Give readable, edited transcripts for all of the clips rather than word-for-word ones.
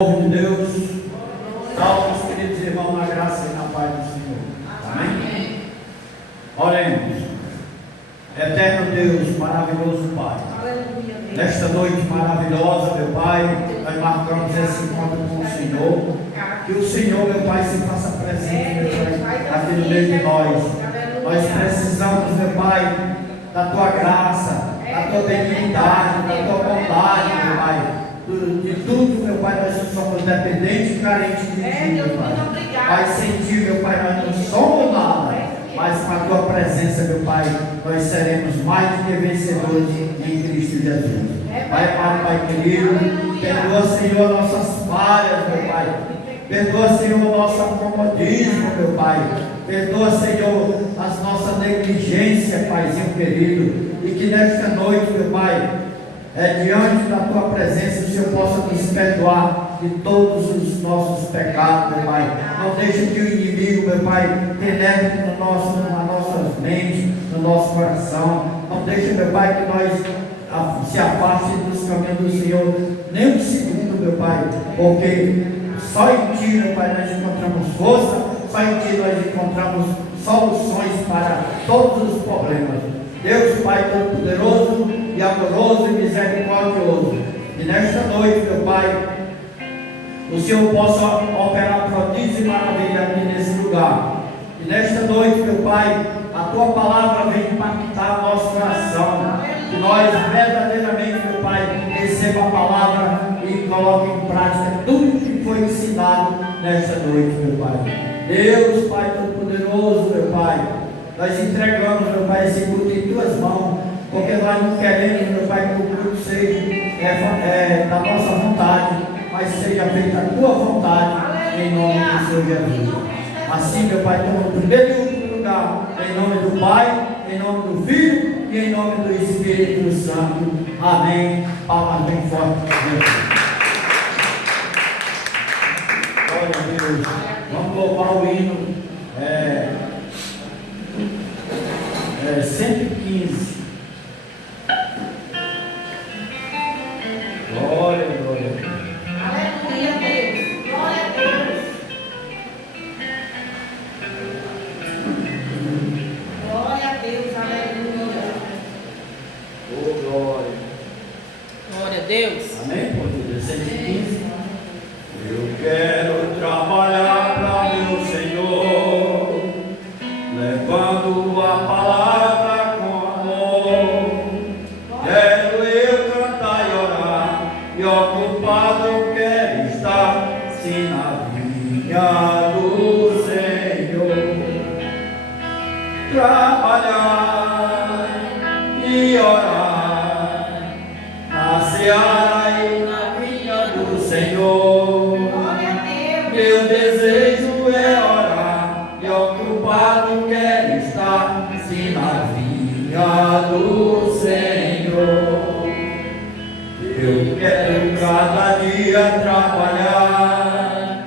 Povo de Deus, salve os queridos irmãos na graça e na paz do Senhor. Amém? Oremos. Eterno Deus, maravilhoso Pai, nesta noite maravilhosa, meu Pai, nós marcamos esse encontro com o Senhor. Que o Senhor, meu Pai, se faça presente, meu Pai, aqui no meio de nós. Nós precisamos, meu Pai, da Tua graça, da Tua benignidade, da Tua bondade, meu Pai. De tudo, meu Pai, nós somos dependentes e carentes de Ti, meu Pai. Pai, sem Ti, meu Pai, nós não somos nada, mas com a Tua presença, meu Pai, nós seremos mais do que vencedores em Cristo Jesus. Pai, Pai querido, perdoa, Senhor, nossas falhas, meu Pai. Perdoa, Senhor, o nosso acomodismo, meu Pai. Perdoa, Senhor, as nossas negligências, Paizinho querido. E que nesta noite, meu Pai, diante da Tua presença, o Senhor possa nos perdoar de todos os nossos pecados, meu Pai. Não deixe que o inimigo, meu Pai, penetre nas nossas mentes, no nosso coração. Não deixe, meu Pai, que nós se afaste dos caminhos do Senhor, nem um segundo, meu Pai, porque só em Ti, meu Pai, nós encontramos força, só em Ti nós encontramos soluções para todos os problemas. Deus, Pai Todo-Poderoso e amoroso e misericordioso, e nesta noite, meu Pai, o Senhor possa operar prodígio e maravilha aqui nesse lugar. E nesta noite, meu Pai, a Tua palavra vem impactar o nosso coração. Que nós verdadeiramente, meu Pai, receba a palavra e coloque em prática tudo que foi ensinado nesta noite, meu Pai. Deus, Pai Todo-Poderoso, meu Pai, nós entregamos, meu Pai, esse culto em Tuas mãos, porque nós não queremos, meu Pai, que o culto seja da nossa vontade, mas seja feita a Tua vontade, em nome do Senhor Jesus. Assim, meu Pai, toma o primeiro e último lugar, em nome do Pai, em nome do Filho e em nome do Espírito Santo. Amém. Palmas bem fortes para Deus. Glória a Deus. Vamos louvar o hino 115. Glória, glória. Aleluia, Deus. Glória a Deus. Glória a Deus, aleluia. Oh, glória. Glória a Deus. Amém, poder. 115. Eu quero trabalhar para meu Senhor, levando a palavra com amor. Quero eu cantar e orar, e ocupado quero estar, se na vinha do Senhor. Trabalhar e orar, na seara e na vinha do Senhor. Glória a Deus. Meu desejo é orar, e ocupado quero estar, se na vinha do Senhor. Eu quero cada dia trabalhar,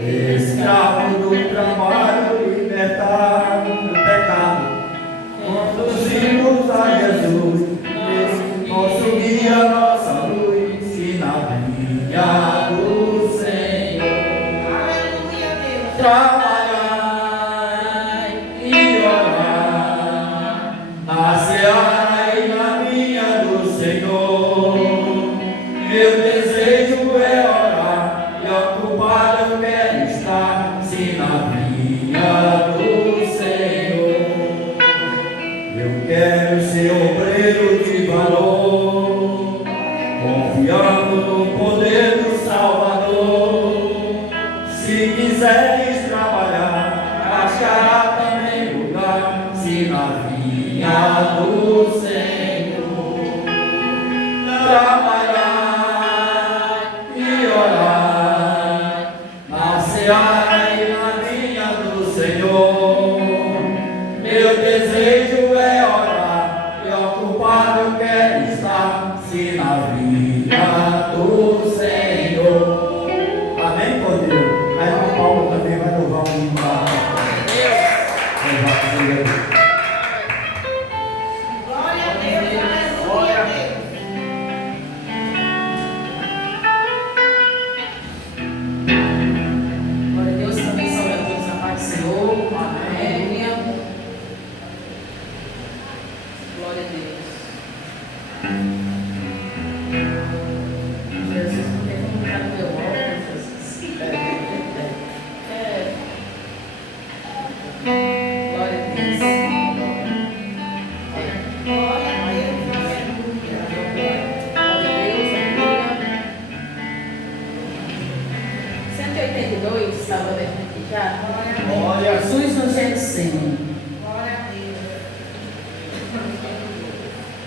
escravo do trabalho, libertado do pecado, conduzimos a Jesus, nosso guia, nossa luz, se na vinha do Senhor. Aleluia, Deus. Trabalhar e orar, na seara e na vinha do Senhor. Meu desejo é orar, e ocupado eu quero estar, se na vinha do Senhor. Eu quero ser obreiro de valor, confiando no poder do Salvador. Se quiseres trabalhar, 82, estava aberto aqui já. Olha. Jesus no Getsemane.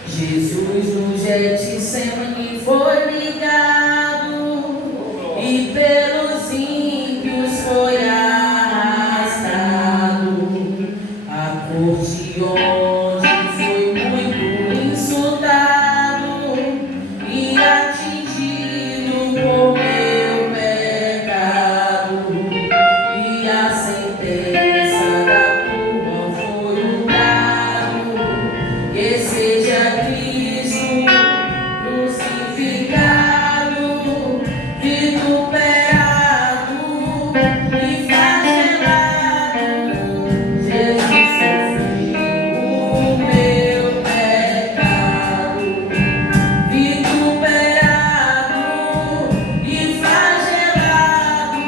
Jesus no Getsemane foi ligado e pelos ímpios foi arrastado a corte onde foi muito insultado e atingido por meu pecado, e a sentença da tua foi mudado, que seja Cristo crucificado, vituperado e flagelado. Jesus sofreu o meu pecado, vituperado e flagelado.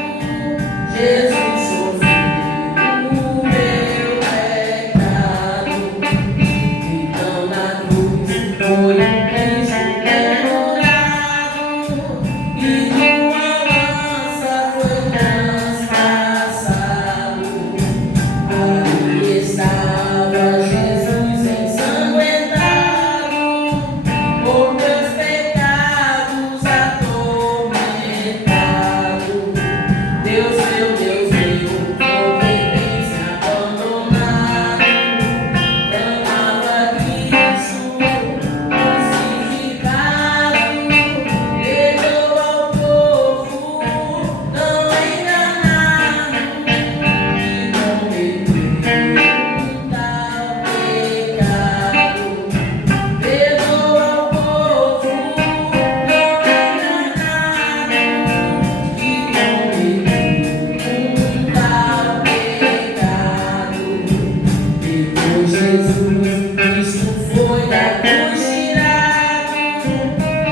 Jesus sofreu o meu pecado. Então na cruz foi Cristo pendurado e numa lança foi transpassado. Ali estava Jesus ensanguentado, por meus pecados atormentado. Deus meu, por que tens me abandonado? Clamava Cristo crucificado, perdoa ao povo não enganado, e cometeu um tal pecado. Perdoa ao povo não enganado, e cometeu um tal pecado. Depois Jesus Cristo foi da cruz tirado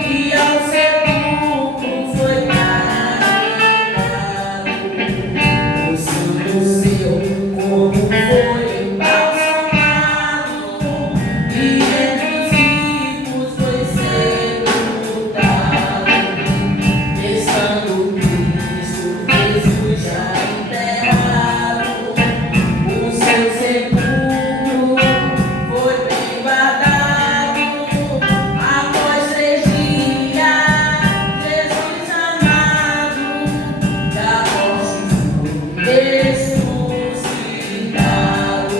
e ao sepulcro foi carregado. O sangue do seu corpo foi embalsamado e entre os vivos foi sepultado. Deixando Cristo Jesus já enterrado, o seu sepulcro foi bem guardado. Após 3 dias, Jesus amado da morte foi ressuscitado.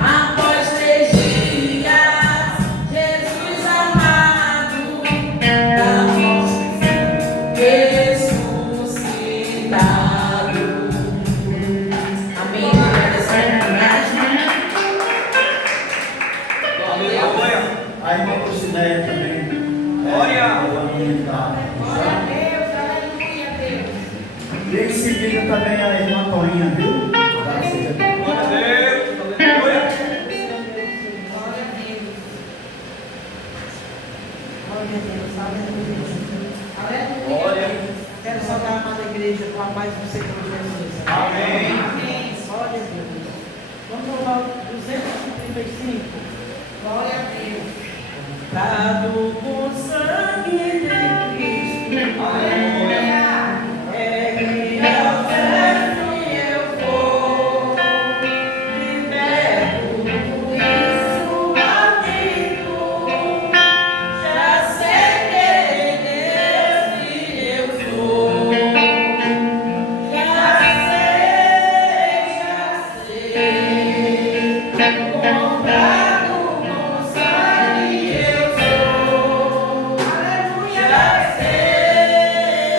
Após 3 dias, Jesus amado da morte foi ressuscitado. Amém. A irmã Crucinéia também. Glória. E em seguida também a irmã Torinha, viu? Glória a Deus. Aleluia. Glória. Quero saudar a amada igreja com a paz do Senhor Jesus. Amém. Glória a Deus. Vamos louvar o 235. Glória a Deus. Dado com sangue de Cristo. Aleluia. É que ao certo eu vou, liberto por isso maldito. Já sei que Deus eu sou. Já sei, comprado com sangue eu sou. Já sei.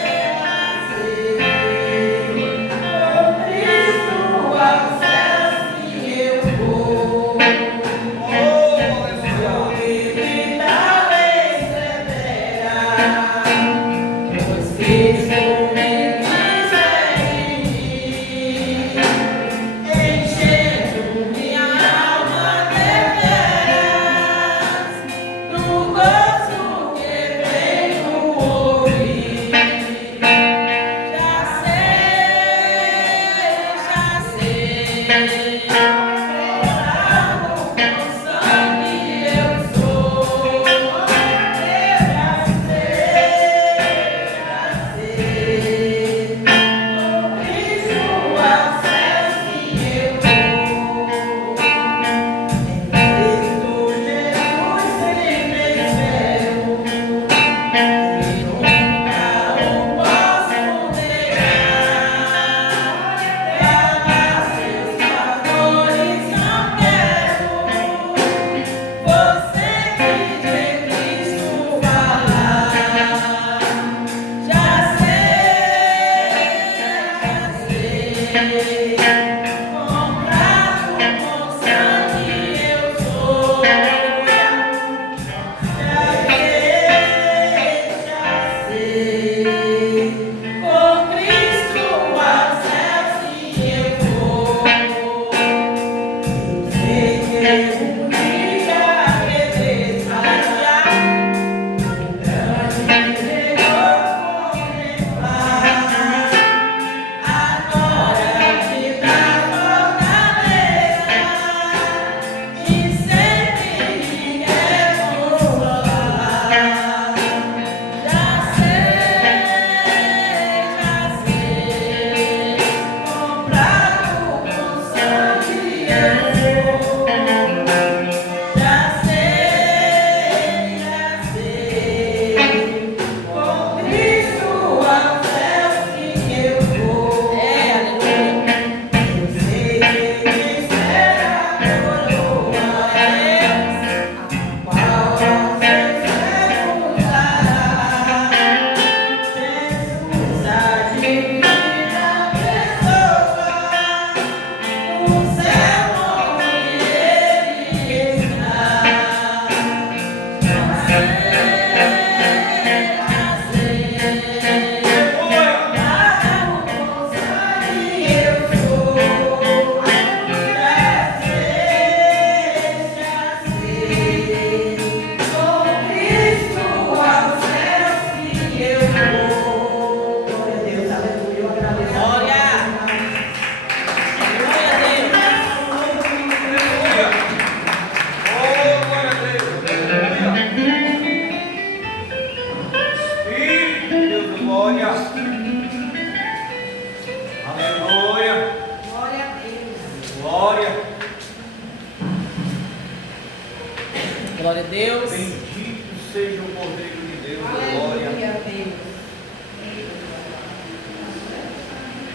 Glória a Deus. Bendito seja o Cordeiro de Deus. Glória. Aleluia, Deus.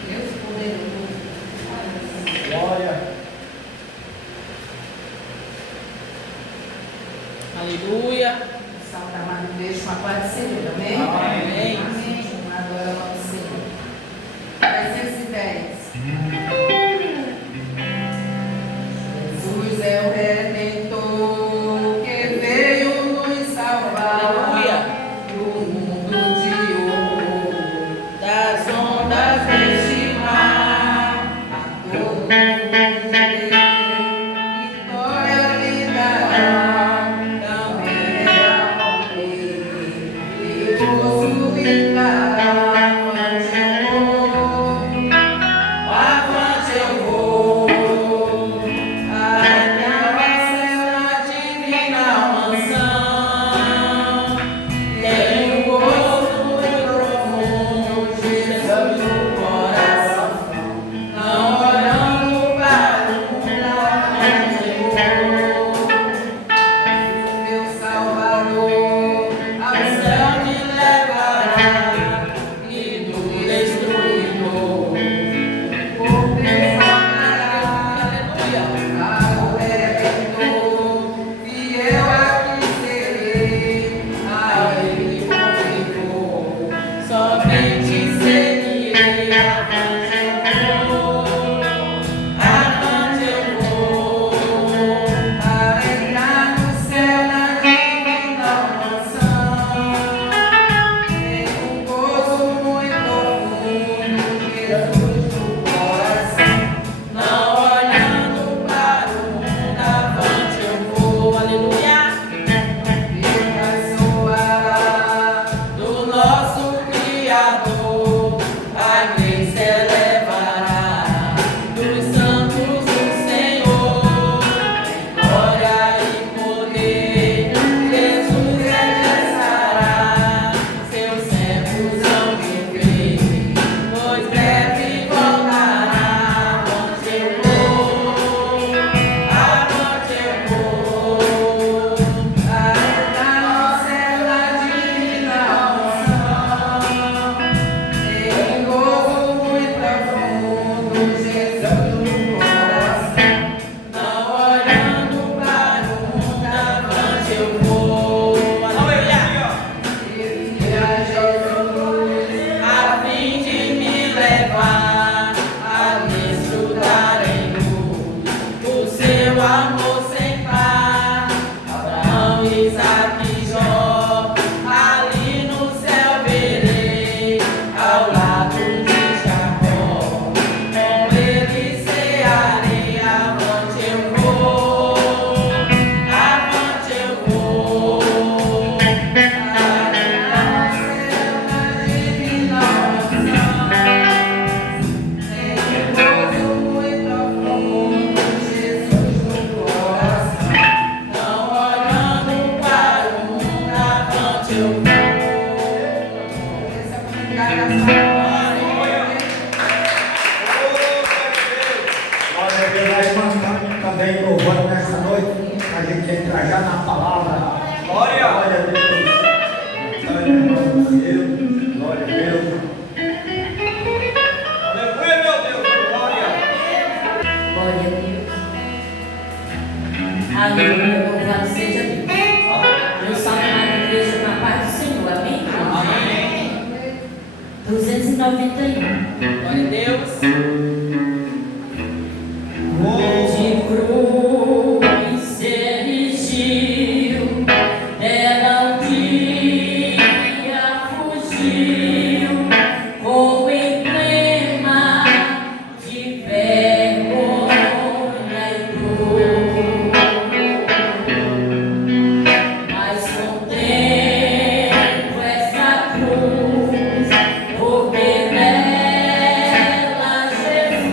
Deus poderoso. Glória. Aleluia. Salve, amado Deus, com a paz do Senhor. Amém? Amém. Amém. Agora vamos ao Senhor. 310. Jesus é o Redentor que veio nos salvar. Aleluia. Do mundo de horror, das ondas deste mar, a todo mundo vitória lhe dará. Também é ao e gozo lhe dará. Avante eu vou, a minha parcela divina mansão. Tenho gozo muito profundo, Jesus no coração. Não olhando para o mundo, avante eu vou. Meu Salvador, ao céu me levará, e do destruidor por preservará. Aleluia. Ao Redentor, fiel aqui serei, a Ele confiou. Somente seguirei. Avante eu vou, a entrar no céu na divina mansão. Tenho um gozo muito profundo, Jesus no coração. Não olhando para o mundo, avante eu vou. Aleluia. Viva soar do nosso Criador, a graça elevará dos santos do Senhor. Em glória e poder, Jesus expressará. Seus servos hão de crer, pois breve voltará. Avante eu vou, avante eu vou, a entrar no céu da divina mansão. Tenho gozo muito profundo, Jesus no coração. Não olhando para o mundo, avante eu vou. Aleluia. Seguir a Jesus, a fim de me levar a desfrutar em luz o seu amor sem par. Abraão, Isaque e Jó, ali no céu verei, ao lado de Jacó, com ele cearei. Avante eu vou, avante eu vou, a céu na divina mansão. Tenho gozo muito profundo, Jesus no coração. Não olhando para o mundo, avante eu vou. Essa comunicação. Glória a Deus. A irmã Carmen também louvando nessa noite. A gente entra já na palavra. Glória. Glória a Deus. Glória a Deus. Glória a Deus. Aleluia, meu Deus. Glória. Glória a Deus. Aleluia, louvado seja Deus. Eu salve na igreja na paz do Senhor, amém? Amém. 291. Glória a Deus. De cruz se erigiu, dela um dia fugiu, com emblema de vergonha e dor. Mas contemplo essa cruz, porque nela Jesus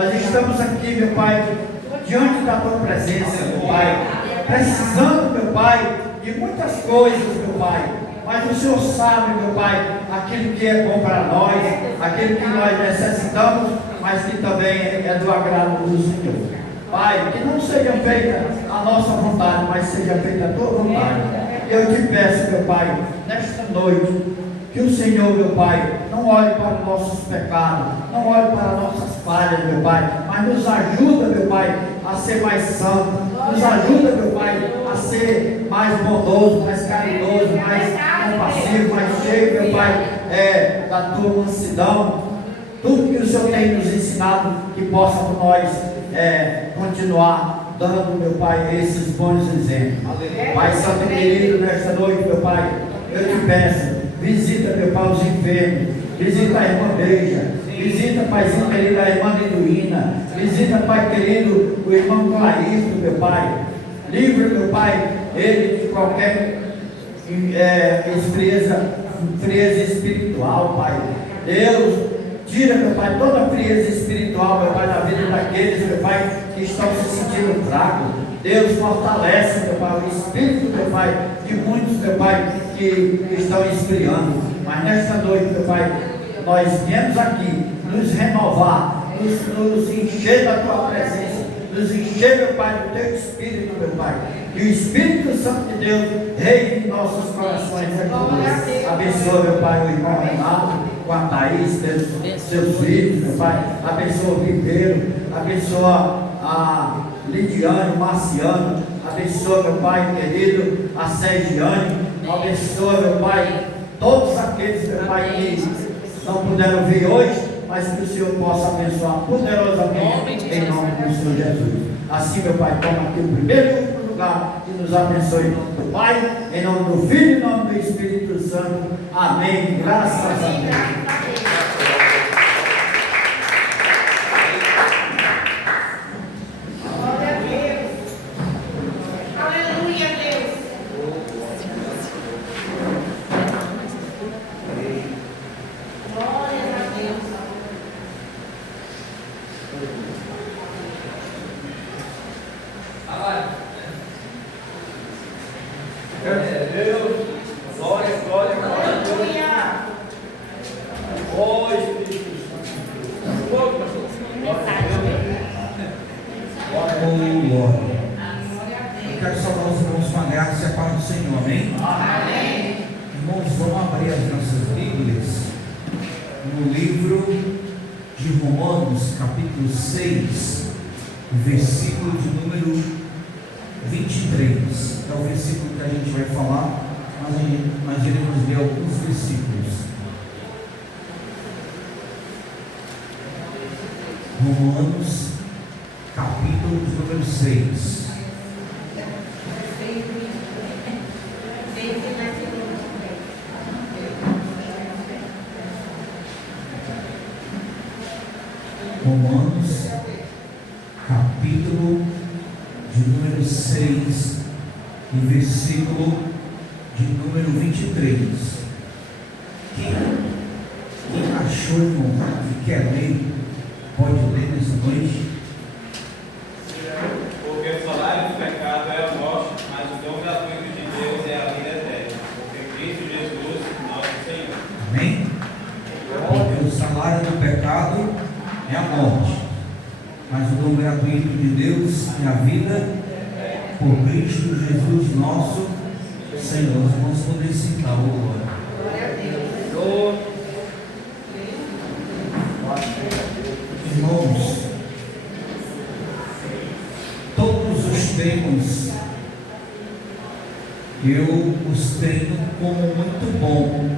Nós estamos aqui, meu Pai, diante da Tua presença, meu Pai, precisando, meu Pai, de muitas coisas, meu Pai. Mas o Senhor sabe, meu Pai, aquilo que é bom para nós, aquilo que nós necessitamos, mas que também é do agrado do Senhor. Pai, que não seja feita a nossa vontade, mas seja feita a Tua vontade. Eu te peço, meu Pai, nesta noite, que o Senhor, meu Pai, não olhe para os nossos pecados, não olhe para as nossas falhas, meu Pai, mas nos ajuda, meu Pai, a ser mais santo, nos ajuda, meu Pai, a ser mais bondoso, mais caridoso, mais compassivo, mais cheio, meu Pai, da Tua mansidão, tudo que o Senhor tem nos ensinado, que possa por nós continuar dando, meu Pai, esses bons exemplos. Pai Santo e querido, nesta noite, meu Pai, eu te peço, visita, meu Pai, os enfermos, visita a irmã Beija, visita, Paizinho querido, a irmã Liduína, visita, Pai querido, o irmão Claristo, meu Pai, livre, meu Pai, ele de qualquer frieza espiritual, Pai. Deus, tira, meu Pai, toda a frieza espiritual, meu Pai, da vida daqueles, meu Pai, que estão se sentindo fracos. Deus, fortalece, meu Pai, o espírito, meu Pai, de muitos, meu Pai, que estão esfriando. Mas nesta noite, meu Pai, nós viemos aqui nos renovar, nos encher da Tua presença, nos encher, meu Pai, do Teu Espírito, meu Pai. Que o Espírito Santo de Deus reine em nossos corações. Abençoa, meu Pai, o irmão Renato, com a Thaís, seus filhos, meu Pai. Abençoa o Ribeiro, abençoa a Lidiane, o Marciano. Abençoa, meu Pai querido, a Sergiane. Abençoa, meu Pai, todos aqueles, meu Pai, que não puderam vir hoje, mas que o Senhor possa abençoar poderosamente em nome do Senhor Jesus. Assim, meu Pai, toma aqui o primeiro e último lugar e nos abençoe em nome do Pai, em nome do Filho e em nome do Espírito Santo. Amém. Graças a Deus. Versículo de número 23, é o versículo que a gente vai falar, mas iremos ler alguns versículos. Romanos, capítulo de número 6. Romanos, capítulo de número 6, e versículo de número 23. Quem achou, irmão, que quer ler, pode ler nessa noite. Porque o salário do pecado é a morte, mas o dom gratuito de Deus é a vida eterna. Porque Cristo Jesus, nosso Senhor. Amém? Porque o salário do pecado é a morte, mas o dom gratuito de Deus é a vida por Cristo Jesus nosso Senhor. Vamos poder citar o glória. Irmãos, todos os temas eu os tenho como muito bom,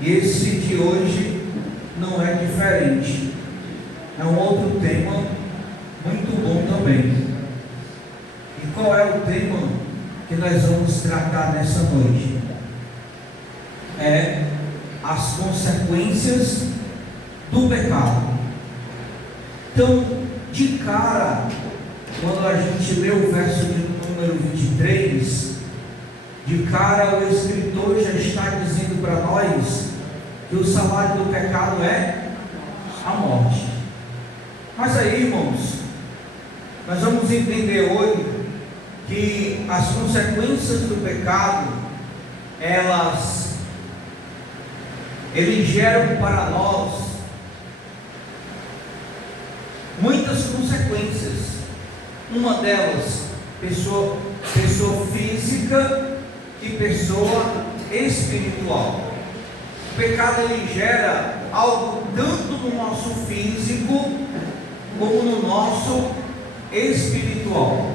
e esse de hoje não é diferente. É um outro tema muito bom também. E qual é o tema que nós vamos tratar nessa noite? É as consequências do pecado. Então, de cara, quando a gente lê o verso de número 23, de cara o escritor já está dizendo para nós que o salário do pecado é a morte. Mas aí, irmãos, nós vamos entender hoje que as consequências do pecado, eles geram para nós muitas consequências. Uma delas, pessoa física e pessoa espiritual. O pecado ele gera algo tanto no nosso físico como no nosso espiritual.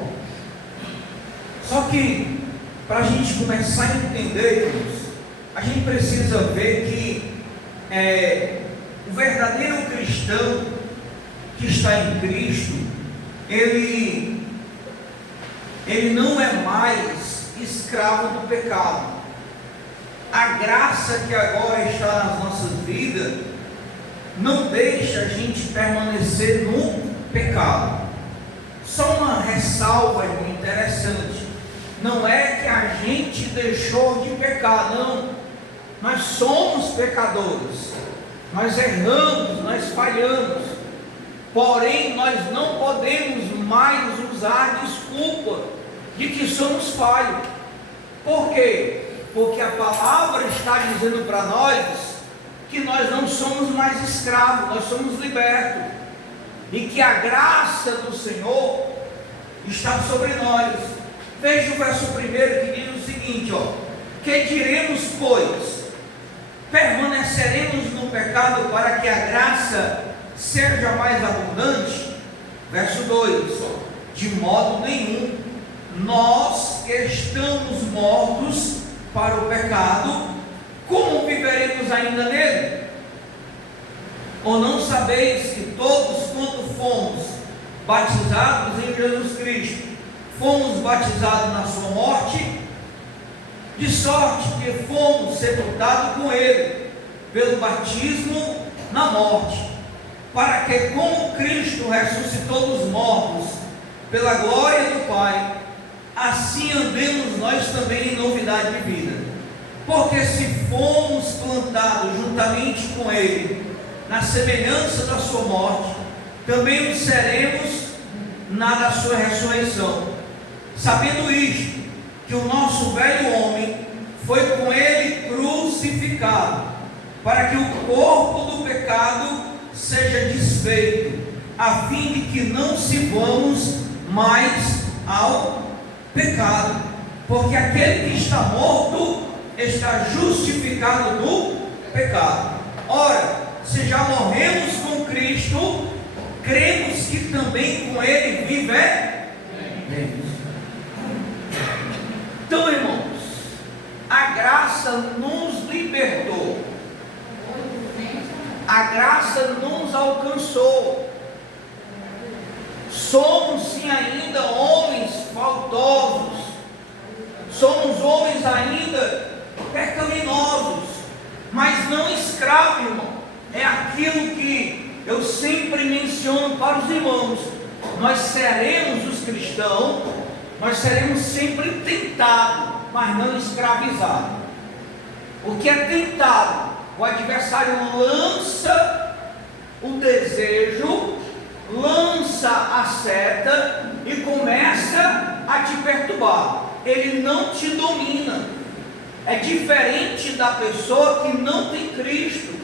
Só que para a gente começar a entender, a gente precisa ver que o verdadeiro cristão que está em Cristo, ele não é mais escravo do pecado. A graça que agora está nas nossas vidas não deixa a gente permanecer no pecado. Só uma ressalva interessante: não é que a gente deixou de pecar, não. Nós somos pecadores, nós erramos, nós falhamos, porém nós não podemos mais usar a desculpa de que somos falhos. Por quê? Porque a palavra está dizendo para nós que nós não somos mais escravos, nós somos libertos, e que a graça do Senhor está sobre nós. Veja o verso 1 que diz o seguinte: que diremos, pois? Permaneceremos no pecado para que a graça seja mais abundante? Verso 2: de modo nenhum. Nós que estamos mortos para o pecado, como viveremos ainda nele? Ou não sabeis que todos, quando fomos batizados em Jesus Cristo, fomos batizados na sua morte? De sorte que fomos sepultados com ele pelo batismo na morte, para que, como Cristo ressuscitou dos mortos pela glória do Pai, assim andemos nós também em novidade de vida. Porque se fomos plantados juntamente com ele na semelhança da sua morte, também o seremos na da sua ressurreição. Sabendo isto, que o nosso velho homem foi com ele crucificado, para que o corpo do pecado seja desfeito, a fim de que não sirvamos mais ao pecado, porque aquele que está morto está justificado do pecado. Ora, se já morremos com Cristo, cremos que também com ele viveremos. Então, irmãos, a graça nos libertou, a graça nos alcançou. Somos sim ainda homens faltosos, somos homens ainda pecaminosos, mas não escravos, irmão. É aquilo que eu sempre menciono para os irmãos: nós seremos os cristãos, nós seremos sempre tentados, mas não escravizados. O que é tentado? O adversário lança o desejo, lança a seta e começa a te perturbar. Ele não te domina. É diferente da pessoa que não tem Cristo.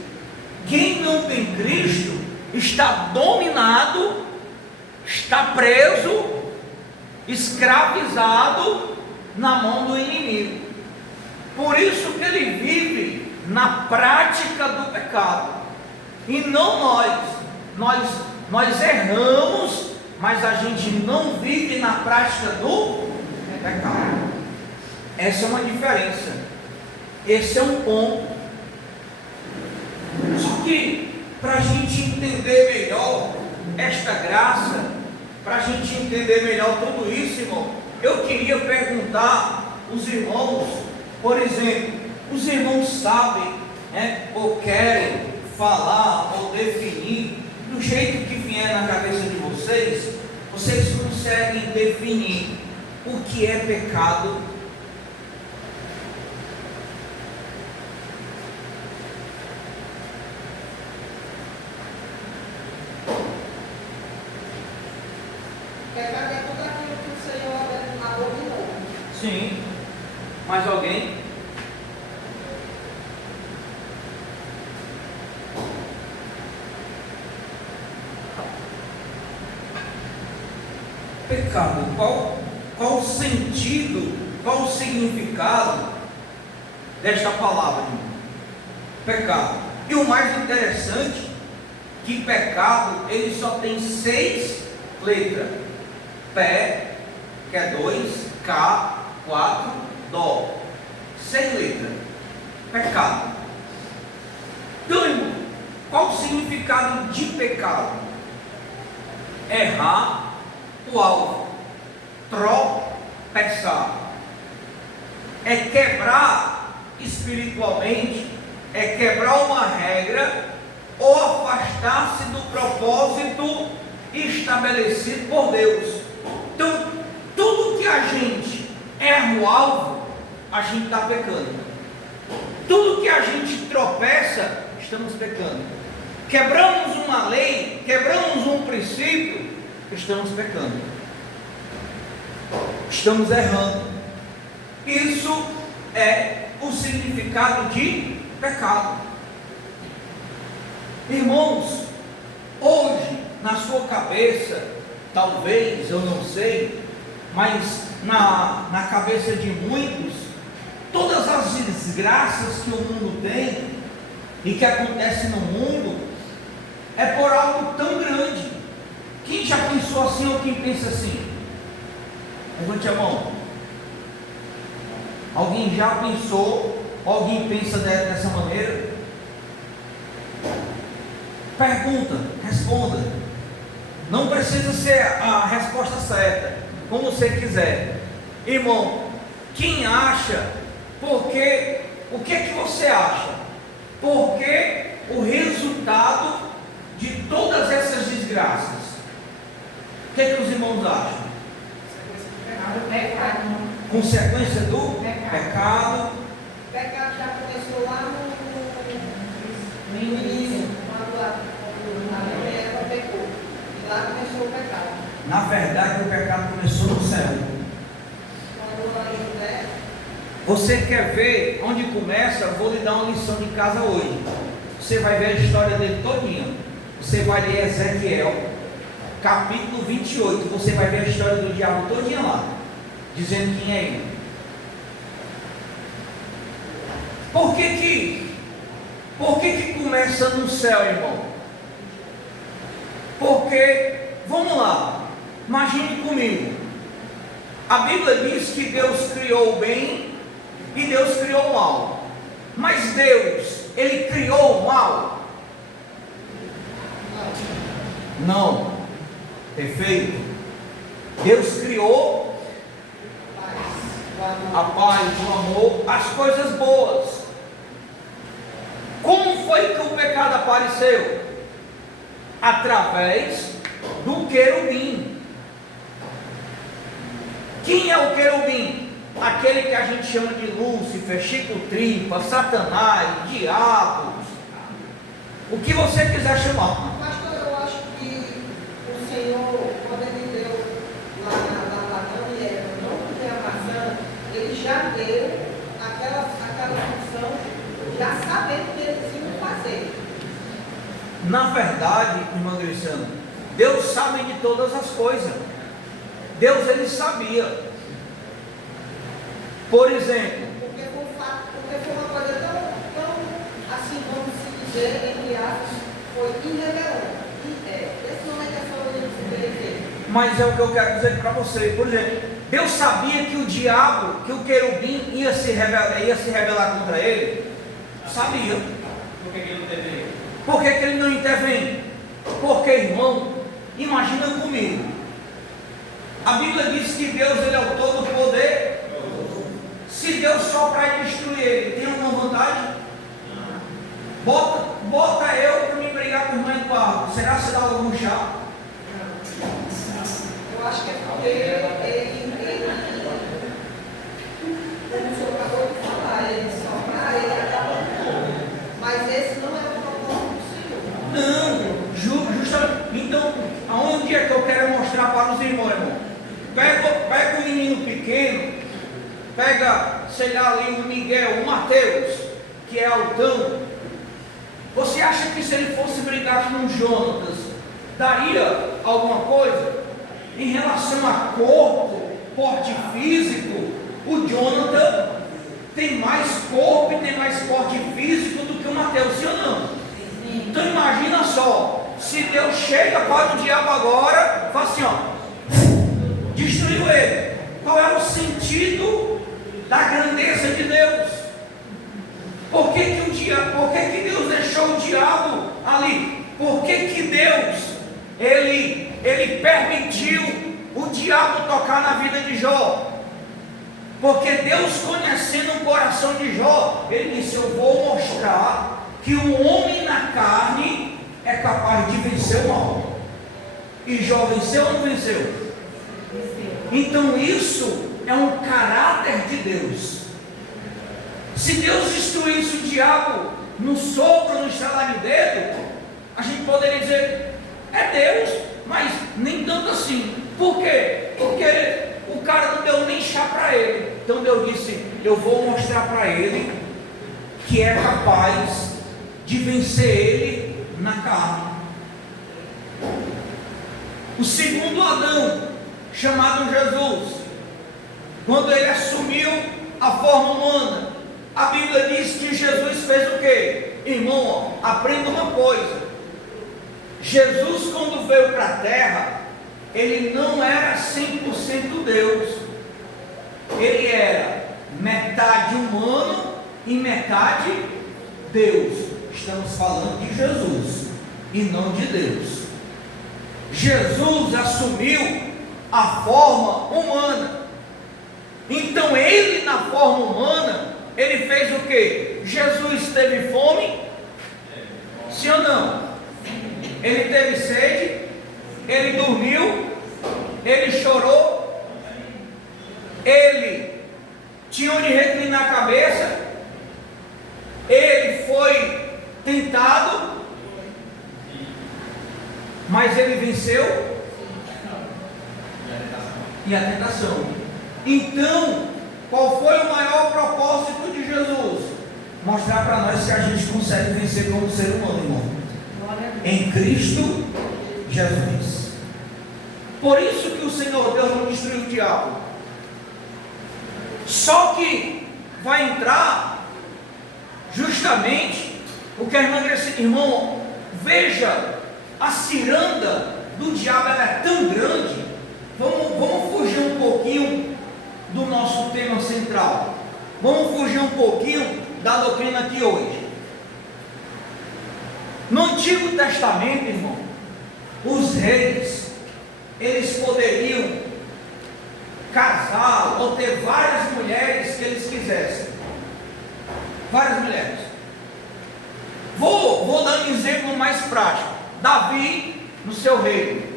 Quem não tem Cristo está dominado, está preso, escravizado na mão do inimigo. Por isso que ele vive na prática do pecado. E não nós erramos, mas a gente não vive na prática do pecado. Essa é uma diferença. Esse é um ponto. Só que para a gente entender melhor esta graça, para a gente entender melhor tudo isso, irmão, eu queria perguntar aos irmãos, por exemplo, os irmãos sabem, ou querem falar ou definir do jeito que vier na cabeça de vocês, vocês conseguem definir o que é pecado? Sim. Mais alguém? Pecado, qual o sentido, qual o significado desta palavra, irmão? Pecado. E o mais interessante, que pecado, ele só tem 6 letras. Pé, que é 2, K, 4, Dó. 6 letras. Pecado. Então, irmão, qual o significado de pecado? Errar o alvo, tropeçar, é quebrar espiritualmente, é quebrar uma regra ou afastar-se do propósito estabelecido por Deus. Então, tudo que a gente erra o alvo, a gente está pecando. Tudo que a gente tropeça, estamos pecando. Quebramos uma lei, quebramos um princípio, estamos pecando, estamos errando. Isso é o significado de pecado. Irmãos, hoje na sua cabeça, talvez, eu não sei, mas na cabeça de muitos, todas as desgraças que o mundo tem e que acontecem no mundo é por algo tão grande. Quem já pensou assim ou quem pensa assim? Levante a mão. Alguém já pensou? Alguém pensa dessa maneira? Pergunta, responda. Não precisa ser a resposta certa, como você quiser. Irmão, quem acha? Porque, o que é que você acha? Porque o resultado de todas essas desgraças, o que é que os irmãos acham? Consequência do pecado. O pecado já começou lá no início, quando a Eva pecou. E lá começou o pecado. Na verdade, o pecado começou no céu. Quando a José. Você quer ver onde começa? Eu vou lhe dar uma lição de casa hoje. Você vai ver a história dele todinha. Você vai ler Ezequiel, capítulo 28. Você vai ver a história do diabo todinha lá, dizendo quem é ele. Por que começa no céu, irmão? Porque, vamos lá, imagine comigo. A Bíblia diz que Deus criou o bem e Deus criou o mal. Mas Deus, Ele criou o mal? Não. Perfeito. Deus criou a paz, o amor, as coisas boas. Como foi que o pecado apareceu? Através do querubim. Quem é o querubim? Aquele que a gente chama de Lúcifer, Chico Tripa, Satanás, diabo, o que você quiser chamar. Pastor, eu acho que o Senhor, quando Ele deu lá na Adão e Eva, não comer a maçã, Ele já deu aquela função, já sabendo que eles iam fazer. Na verdade, irmão Cristiano, Deus sabe de todas as coisas. Deus, Ele sabia. Por exemplo, Porque foi uma coisa tão assim, vamos se dizer, entre aspas, foi irreverente. Esse não é questão de se dizer. mas é o que eu quero dizer para você. Por exemplo, Deus sabia que o diabo, que o querubim ia se rebelar contra ele? Sabia. Por que ele não deveria? Por que ele não intervém? Porque, irmão, imagina comigo. A Bíblia diz que Deus, Ele é o todo poder. Se Deus só para destruir ele, tem alguma vantagem? Bota eu para me brigar com o irmão Eduardo. Será que você dá algum chá? Eu acho que é porque ele, como o senhor acabou de falar, ele só para ele acaba com. Mas esse não é o propósito do Senhor. Não, justamente. Então, aonde é que eu quero mostrar para os irmãos, irmão? Pega o menino pequeno sei lá, ali o Miguel, o Mateus, que é altão, você acha que se ele fosse brigar com o Jonatas, daria alguma coisa? Em relação a corpo, porte físico, o Jonathan tem mais corpo e tem mais porte físico do que o Mateus, sim ou não? Então imagina só, se Deus chega para o diabo agora, fala assim, ó, destruiu ele. Qual é o sentido da grandeza de Deus? Por que que Deus deixou o diabo ali? Por que Deus ele permitiu o diabo tocar na vida de Jó? Porque Deus, conhecendo o coração de Jó, ele disse: eu vou mostrar que o homem na carne é capaz de vencer o mal. E Jó venceu ou não venceu? Então isso é um caráter de Deus. Se Deus destruísse o diabo no sopro, no estalar de dedo, a gente poderia dizer: é Deus, mas nem tanto assim. Por quê? Porque o cara não deu nem chá para ele. Então Deus disse: eu vou mostrar para ele que é capaz de vencer ele na carne. O segundo Adão, chamado Jesus, quando ele assumiu a forma humana, a Bíblia diz que Jesus fez o quê? Irmão, aprenda uma coisa: Jesus, quando veio para a terra, ele não era 100% Deus. Ele era metade humano e metade Deus. Estamos falando de Jesus e não de Deus. Jesus assumiu a forma humana. Então ele, na forma humana, ele fez o quê? Jesus teve fome? Sim ou não? Ele teve sede? Ele dormiu? Ele chorou? Ele tinha onde reclinar a cabeça? Ele foi tentado? Mas ele venceu? E a tentação. Então, qual foi o maior propósito de Jesus? Mostrar para nós que a gente consegue vencer como ser humano, irmão. Em Cristo Jesus. Por isso que o Senhor Deus não destruiu o diabo. Só que vai entrar justamente o que a irmã disse: irmão, veja, a ciranda do diabo, ela é tão grande. Vamos fugir um pouquinho do nosso tema central. Vamos fugir um pouquinho da doutrina aqui hoje. No Antigo Testamento, irmão, os reis, eles poderiam casar ou ter várias mulheres que eles quisessem. Várias mulheres. Vou dar um exemplo mais prático. Davi, no seu reino.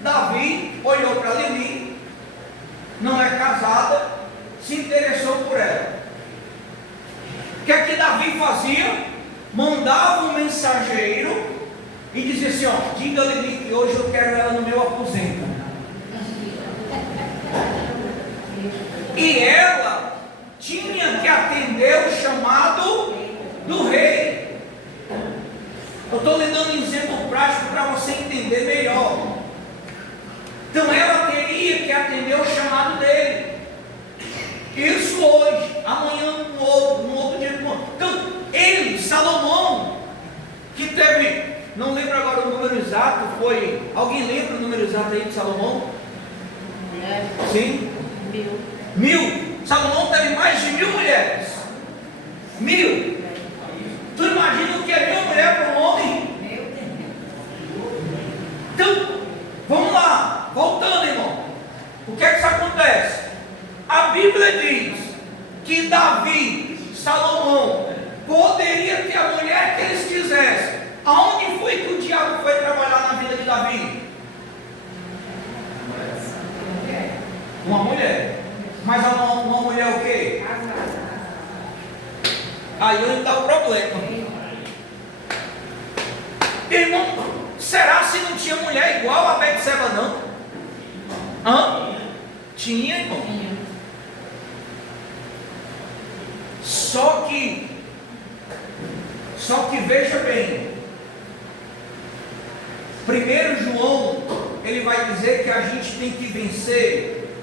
Davi olhou para Lili, não é casada, se interessou por ela. O que é que Davi fazia? Mandava um mensageiro e dizia assim: ó, diga a Lili que hoje eu quero ela no meu aposento. E ela tinha que atender o chamado do rei. Eu estou lhe dando um exemplo prático para você entender melhor. Então ela teria que atender o chamado dele. Isso hoje, amanhã no outro dia. Então ele, Salomão, que teve, não lembro agora o número exato, foi, alguém lembra o número exato aí de Salomão? Sim? 1000. Salomão teve mais de 1000 mulheres. 1000. Tu imagina o que é 1000 mulheres para um homem? Então, vamos lá, voltando, irmão. O que é que isso acontece? A Bíblia diz que Davi, Salomão, poderia ter a mulher que eles quisessem. Aonde foi que o diabo foi trabalhar na vida de Davi? Uma mulher. Mas uma mulher o quê? Aí onde está o problema. Irmão, será se não tinha mulher igual a Betseba, não? Hã? Tinha, irmão. Só que veja bem, 1 João, ele vai dizer que a gente tem que vencer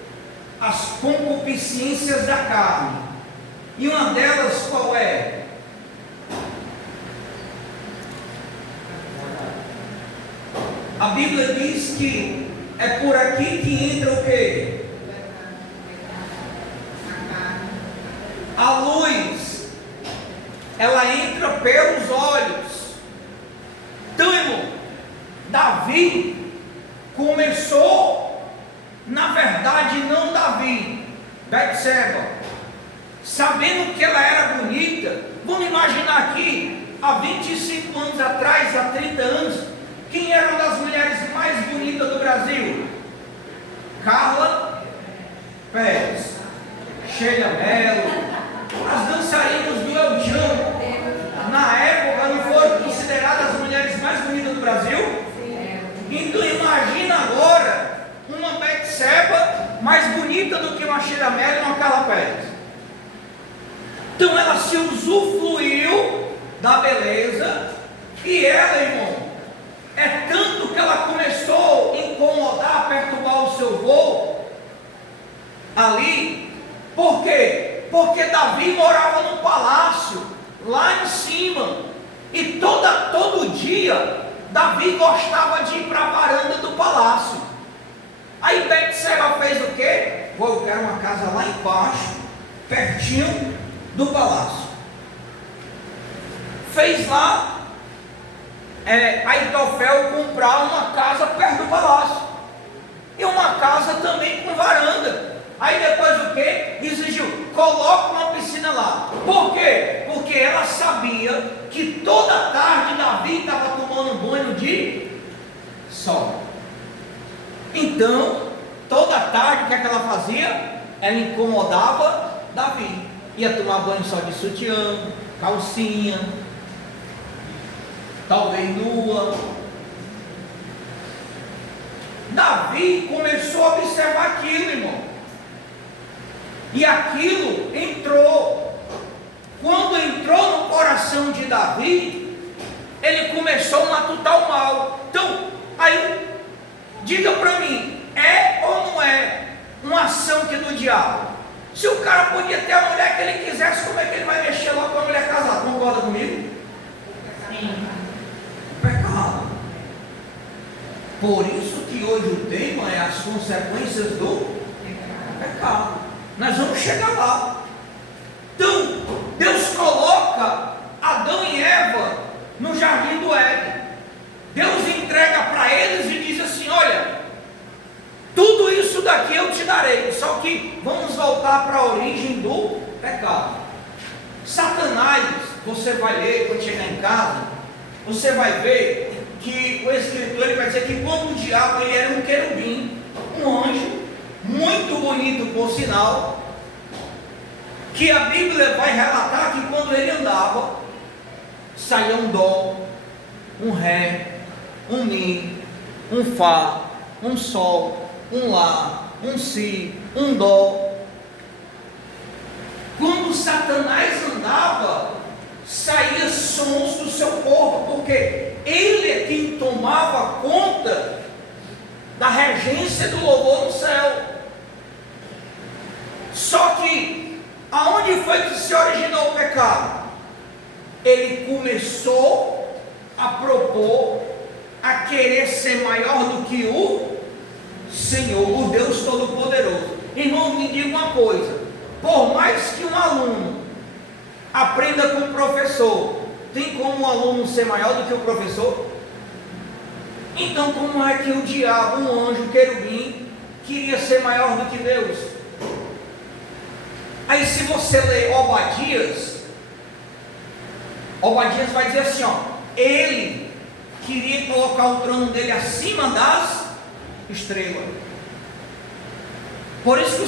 as concupiscências da carne. E uma delas qual é? A Bíblia diz que é por aqui que entra o quê? A luz. Ela entra pelos olhos. Então, irmão, Davi começou, na verdade, não Davi, Betseba, sabendo que ela era bonita. Vamos imaginar aqui, há 25 anos atrás, há 30 anos, quem era uma das mulheres mais bonitas do Brasil? Carla Pérez, Sheila Mello, as dançarinas do El Chan, na época não foram consideradas as mulheres mais bonitas do Brasil? Então imagina agora uma Betseba mais bonita do que uma Sheila Mello e uma Carla Pérez. Então ela se usufruiu da beleza, e ela, irmão, é tanto que ela começou a incomodar, a perturbar o seu voo ali. Por quê? Porque Davi morava num palácio lá em cima, e todo dia Davi gostava de ir para a varanda do palácio. Aí Betseba fez o quê? Eu quero uma casa lá embaixo, pertinho do palácio. Fez lá Aitofel comprar uma casa perto do palácio, e uma casa também com varanda. Aí depois o que? Exigiu, coloca uma piscina lá. Por quê? Porque ela sabia que toda tarde Davi estava tomando banho de sol. Então, toda tarde o que é que ela fazia? Ela incomodava Davi. Ia tomar banho só de sutiã, calcinha, talvez nua. Davi começou a observar aquilo, irmão. E aquilo entrou. Quando entrou no coração de Davi, ele começou a matutar o mal. Então, aí, diga para mim, é ou não é uma ação que é do diabo? Se o cara podia ter a mulher que ele quisesse, como é que ele vai mexer logo com a mulher casada? Concorda comigo? Sim. Pecado. Por isso que hoje o tema é as consequências do pecado. Nós vamos chegar lá. Então, Deus coloca Adão e Eva no jardim do Éden. Deus entrega para eles e diz assim: olha, tudo isso daqui eu te darei. Só que vamos voltar para a origem do pecado. Satanás, você vai ler quando chegar em casa, você vai ver que o escritor ele vai dizer que quando o diabo ele era um querubim, um anjo, muito bonito por sinal, que a Bíblia vai relatar que quando ele andava, saía um dó, um ré, um mi, um fá, um sol, um lá, um si, um dó. Quando Satanás andava, saía sons do seu corpo, porque ele é quem tomava conta da regência do louvor no céu. Só que, aonde foi que se originou o pecado? Ele começou a propor, a querer ser maior do que o Senhor, o Deus Todo-Poderoso. Irmão, me diga uma coisa: por mais que um aluno aprenda com o professor, tem como um aluno ser maior do que o professor? Então, como é que o diabo, um anjo, querubim, queria ser maior do que Deus? Aí, se você ler Obadias vai dizer assim, ó, ele queria colocar o trono dele acima das estrelas. Por isso que o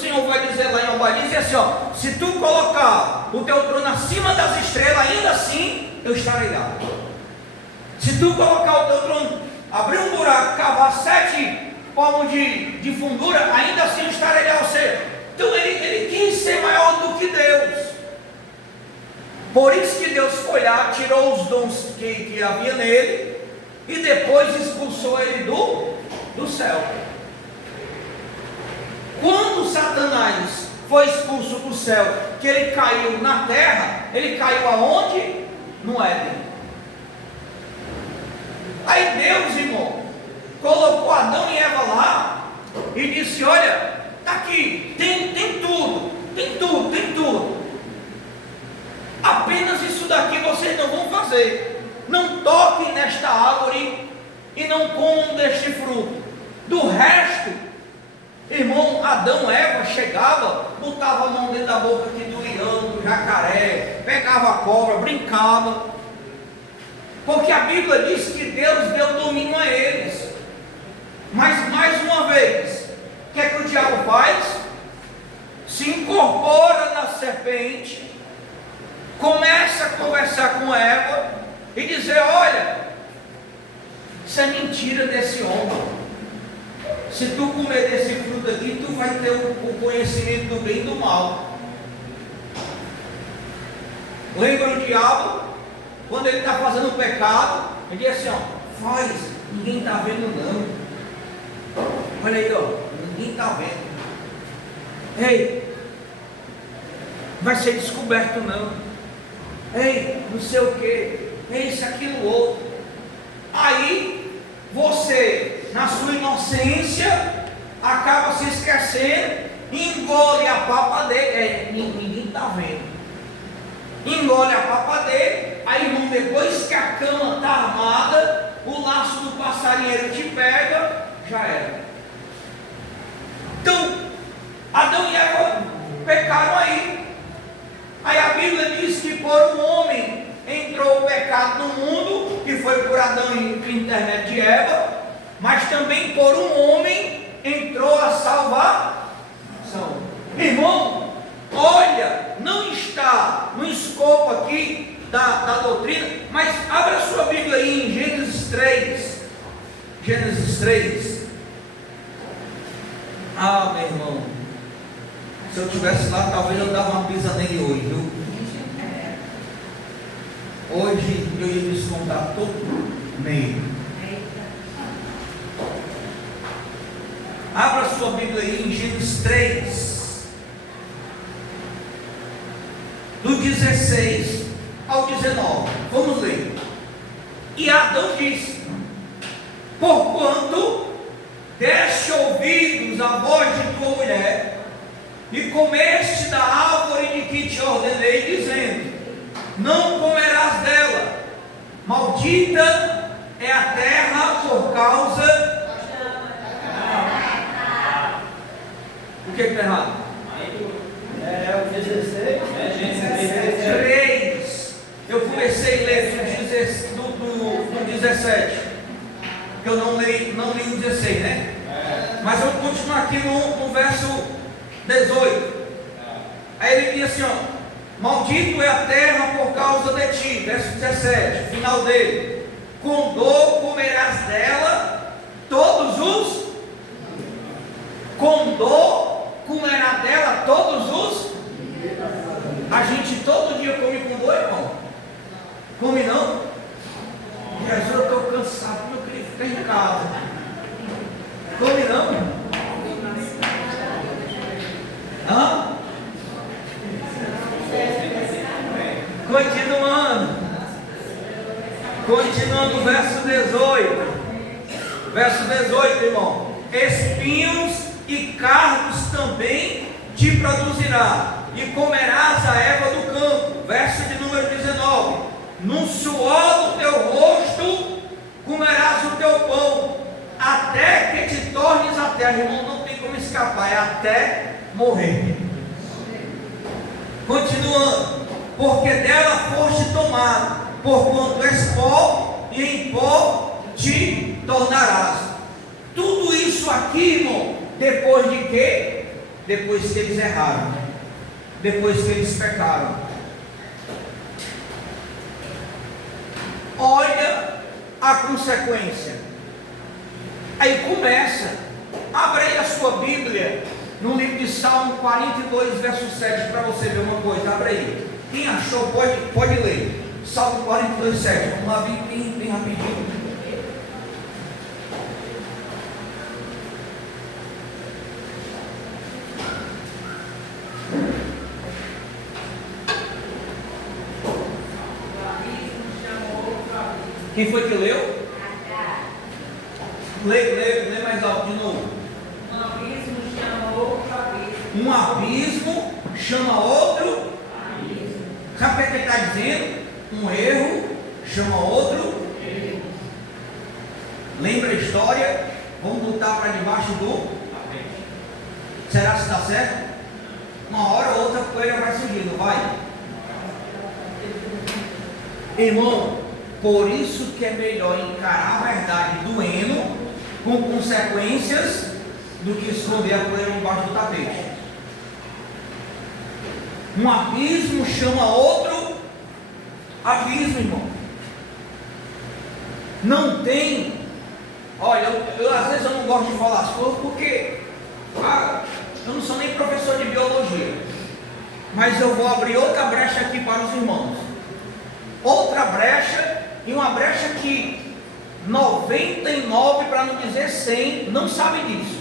Senhor vai dizer lá em Obadias assim, ó, se tu colocar o teu trono acima das estrelas, ainda assim eu estarei lá. Se tu colocar o teu trono, abrir um buraco, cavar 7 palmos de fundura, ainda assim eu estarei lá. Ou seja, então ele quis ser maior do que Deus. Por isso que Deus foi lá, tirou os dons que havia nele e depois expulsou ele do céu. Quando Satanás foi expulso do céu, que ele caiu na terra, ele caiu aonde? No Éden. Aí Deus, irmão, colocou Adão e Eva lá e disse: olha, está aqui, tem tudo, tem tudo, tem tudo. Apenas isso daqui vocês não vão fazer. Não toquem nesta árvore e não comam deste fruto. Do resto, irmão, Adão e Eva chegava, botava a mão dentro da boca aqui do leão, do jacaré, pegava a cobra, brincava. Porque a Bíblia diz que Deus deu domínio a eles. Mas mais uma vez, o que é que o diabo faz? Se incorpora na serpente, começa a conversar com Eva e dizer: olha, isso é mentira desse homem. Se tu comer desse fruto aqui, tu vai ter o conhecimento do bem e do mal. Lembra o diabo? Quando ele está fazendo o pecado, ele diz assim: ó, faz, ninguém está vendo não. Olha aí, ó, ninguém está vendo. Ei, vai ser descoberto não. Ei, não sei o que. Ei, isso, aquilo, outro. Aí, você, na sua inocência, acaba se esquecendo, engole a papa dele. Ninguém está vendo. Engole a papa dele. Aí, irmão, depois que a cama está armada, o laço do passarinheiro te pega, já era. Então, Adão e Eva pecaram aí. Aí a Bíblia diz que por um homem entrou o pecado no mundo, que foi por Adão por intermédio de Eva, mas também por um homem entrou a salvação. Irmão, olha, não está no escopo aqui da doutrina, mas abra a sua Bíblia aí em Gênesis 3. Gênesis 3. Ah, meu irmão, se eu estivesse lá, talvez eu dava uma pisa nele hoje, viu? Hoje eu ia descontar todo meio. Abra sua Bíblia aí em Gênesis 3, do 16 ao 19. Vamos ler. E Adão disse: porquanto deste ouvidos à voz de tua mulher, e comeste da árvore de que te ordenei, dizendo: não comerás dela, maldita é a terra por causa. O que está errado? É o 16. É 3. Eu comecei a ler do 17, que eu não li o 16, né? Mas eu vou continuar aqui no verso 18. Aí ele diz assim: ó, maldito é a terra por causa de ti. Verso 17, final dele: com dor comerás dela todos os. Com dor comerá dela todos os. A gente todo dia come com dor, irmão? Come não? Jesus, eu estou cansado, eu queria ficar em casa. Come não? Hã? Continuando o verso 18. Verso 18, irmão: espinhos e cardos também te produzirá, e comerás a erva do campo. Verso de número 19: no suor do teu rosto comerás o teu pão, até que te tornes a terra. Irmão, não tem como escapar, é até morrer. Continuando: porque dela foste tomado, porquanto és pó, e em pó te tornarás. Tudo isso aqui, irmão, depois de quê? Depois que eles erraram, depois que eles pecaram. Olha a consequência. Aí começa. Abra aí a sua Bíblia no livro de Salmo 42, verso 7, para você ver uma coisa. Abra aí. Quem achou, pode ler. Salmo 42, 7. Vamos lá, bem rapidinho. Quem foi que leu? Lê mais alto de novo. Um abismo chama outro abismo. Um abismo chama outro. Sabe o que ele está dizendo? Um erro chama outro. Lembra a história? Vamos botar para debaixo do. Será que está certo? Uma hora ou outra a poeira vai surgir, não vai? Irmão, por isso que é melhor encarar a verdade doendo, com consequências, do que esconder a poeira debaixo do tapete. Um abismo chama outro abismo, irmão. Não tem. Olha, às vezes eu não gosto de falar as coisas porque eu não sou nem professor de biologia, mas eu vou abrir outra brecha aqui para os irmãos. Outra brecha, e uma brecha que 99, para não dizer 100, não sabe disso.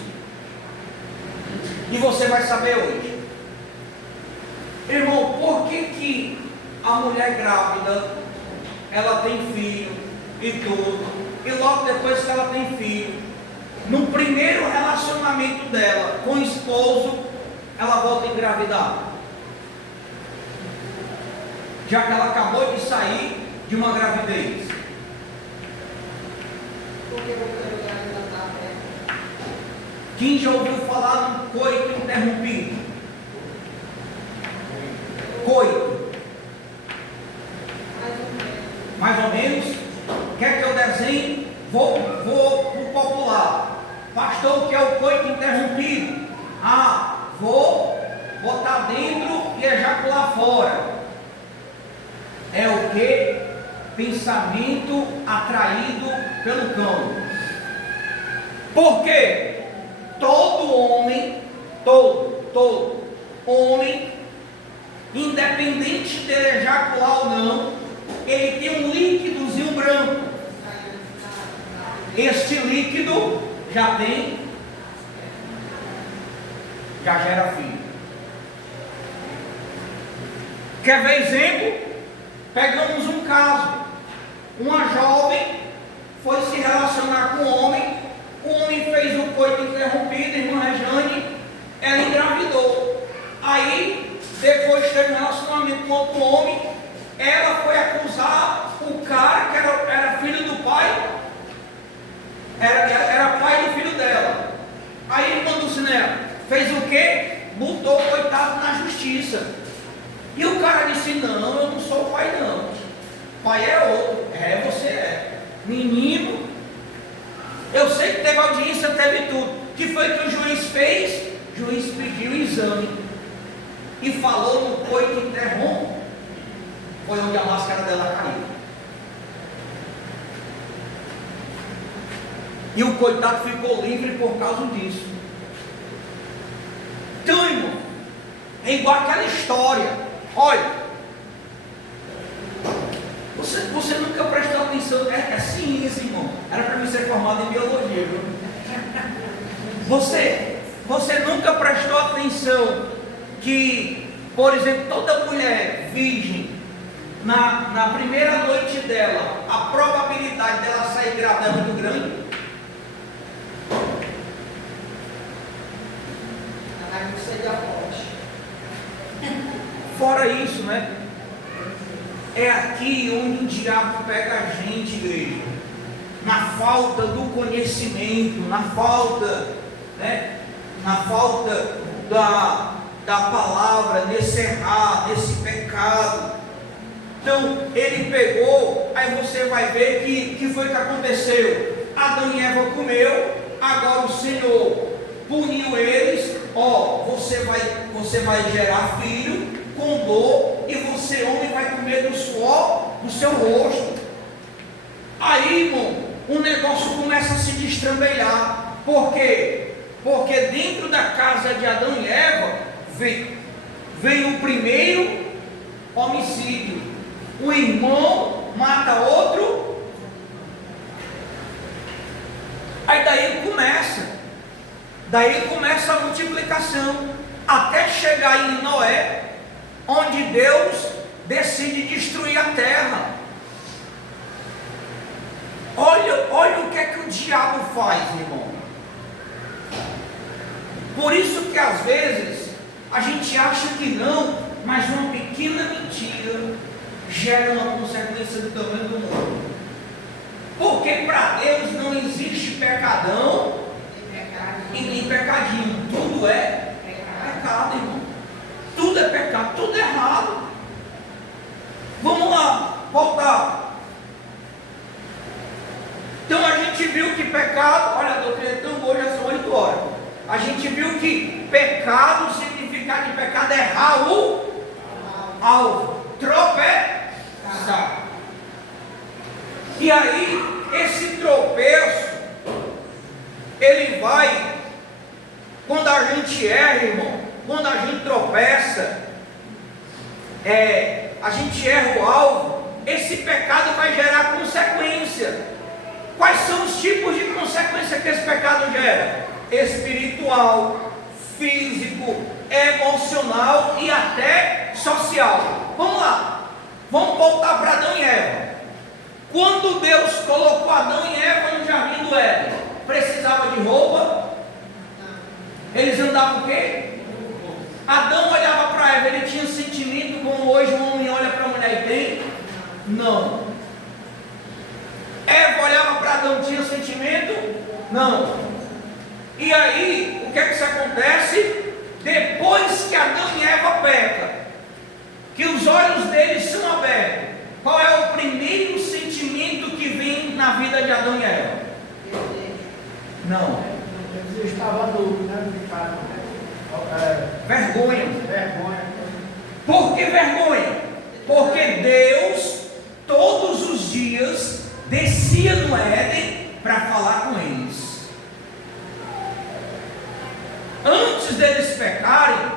E você vai saber hoje. Irmão, por que a mulher grávida, ela tem filho e tudo, e logo depois que ela tem filho, no primeiro relacionamento dela com o esposo, ela volta a engravidar? Já que ela acabou de sair de uma gravidez. Porque o lugar ainda está aberto. Quem já ouviu falar no coito interrompido? Coito. Mais ou menos. Quer que eu desenhe? Vou para o popular. Pastor, o que é o coito interrompido? Vou botar dentro e ejacular fora. É o que? Pensamento atraído pelo cão. Por quê? Todo homem, independente de ele ejacular ou não, ele tem um líquidozinho branco. Este líquido já gera filho. Quer ver exemplo? Pegamos um caso. Uma jovem foi se relacionar com um homem. O homem fez o coito interrompido, irmã Rejane. Ela engravidou. Aí, depois teve um relacionamento com outro homem. Ela foi acusar o cara que era filho do pai. Era pai do filho dela. Aí, irmã Dulcinea fez o quê? Botou o coitado na justiça. E o cara disse: não, eu não sou o pai não. Pai é outro. Você é. Menino, eu sei que teve audiência, teve tudo. O que foi que o juiz fez? O juiz pediu o exame e falou no coito interrompe. Foi onde a máscara dela caiu. E o coitado ficou livre por causa disso. Então, irmão, é igual aquela história. Olha, você nunca prestou atenção. É ciência, irmão. Era para mim ser formado em biologia, viu? Você nunca prestou atenção que, por exemplo, toda mulher virgem, na primeira noite dela, a probabilidade dela sair grávida é muito grande? Aí você dá forte. Fora isso, né? É aqui onde o diabo pega a gente, igreja. Na falta do conhecimento, na falta, né? Na falta da palavra, desse errar, desse pecado. Então, ele pegou, aí você vai ver que foi que aconteceu. Adão e Eva comeu, agora o Senhor puniu eles. Você vai gerar filho com dor, e você, homem, vai comer do suor do seu rosto. Aí, irmão, o negócio começa a se destrambelhar. Por quê? Porque dentro da casa de Adão e Eva veio o primeiro homem um irmão mata outro. Aí daí começa a multiplicação, até chegar em Noé, onde Deus decide destruir a terra. Olha o que é que o diabo faz, irmão. Por isso que às vezes a gente acha que não, mas uma pequena mentira gera uma consequência do tamanho do mundo. Porque para Deus não existe pecadão e nem pecadinho. Tudo é pecado, irmão. Tudo é pecado, tudo é errado. Vamos lá, voltar. Então a gente viu que pecado, olha, a doutrina é tão boa, já são 8 horas. A gente viu que pecado, o significado de pecado é errar o alvo, tropeçar. E aí, esse tropeço, ele vai, quando a gente erra, irmão, quando a gente tropeça, a gente erra o alvo, esse pecado vai gerar consequência. Quais são os tipos de consequência que esse pecado gera? Espiritual, físico, emocional e até social. Vamos lá, vamos voltar para Adão e Eva. Quando Deus colocou Adão e Eva no jardim do Éden, precisava de roupa? Eles andavam o quê? Adão olhava para Eva, ele tinha sentimento como hoje um homem olha para a mulher e tem? Não. Eva olhava para Adão, tinha sentimento? Não. E aí, o que é que isso acontece? Depois que Adão e Eva pecam, que os olhos deles são abertos, qual é o primeiro sentimento que vem na vida de Adão e Eva? Não. Eles estavam nu, né? Vergonha. Vergonha. Por que vergonha? Porque Deus, todos os dias, descia no Éden para falar com eles. Antes deles pecarem,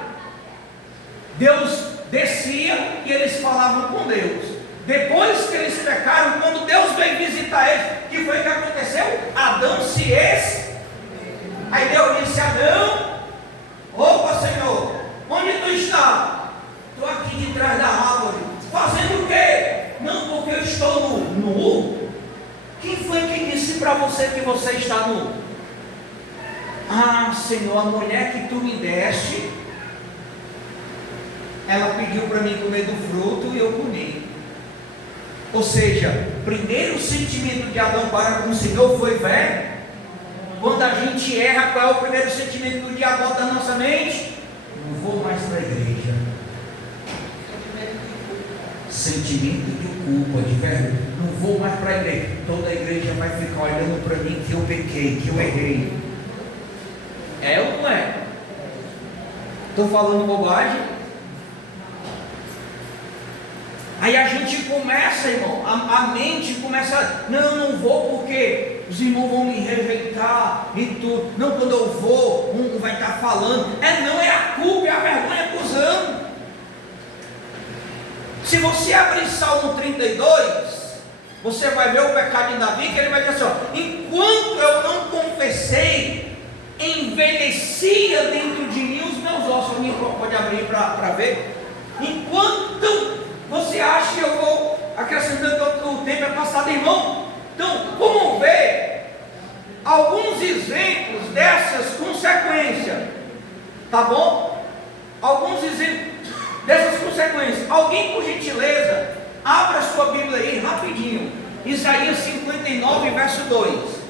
Deus descia e eles falavam com Deus. Depois que eles pecaram, quando Deus veio visitar eles, o que foi que aconteceu? Adão se Aí Deus disse: Adão, opa, Senhor, onde tu está? Estou aqui de trás da árvore. Fazendo o quê? Não, porque eu estou nu. Quem foi que disse para você que você está nu? Ah, Senhor, a mulher que tu me deste, ela pediu para mim comer do fruto e eu comi. Ou seja, primeiro sentimento de Adão para com o Senhor foi velho. Quando a gente erra, qual é o primeiro sentimento do diabo bota na nossa mente? Não vou mais para a igreja. Sentimento de culpa, de vergonha. Não vou mais para a igreja. Toda a igreja vai ficar olhando para mim que eu pequei, que eu errei. É ou não é? Estou falando bobagem? Aí a gente começa, irmão, a mente começa, não vou porque os irmãos vão me rejeitar e tudo. Não, quando eu vou, um vai estar falando. Não é a culpa, é a vergonha acusando. Se você abrir Salmo 32, você vai ver o pecado de Davi, que ele vai dizer assim: ó, enquanto eu não confessei, envelhecia dentro de mim os meus ossos. Alguém pode abrir para ver? Enquanto você acha que eu vou acrescentando o tempo é passado, irmão? Então, vamos ver alguns exemplos dessas consequências, tá bom? Alguns exemplos dessas consequências. Alguém, por gentileza, abra sua Bíblia aí rapidinho, Isaías 59, verso 2.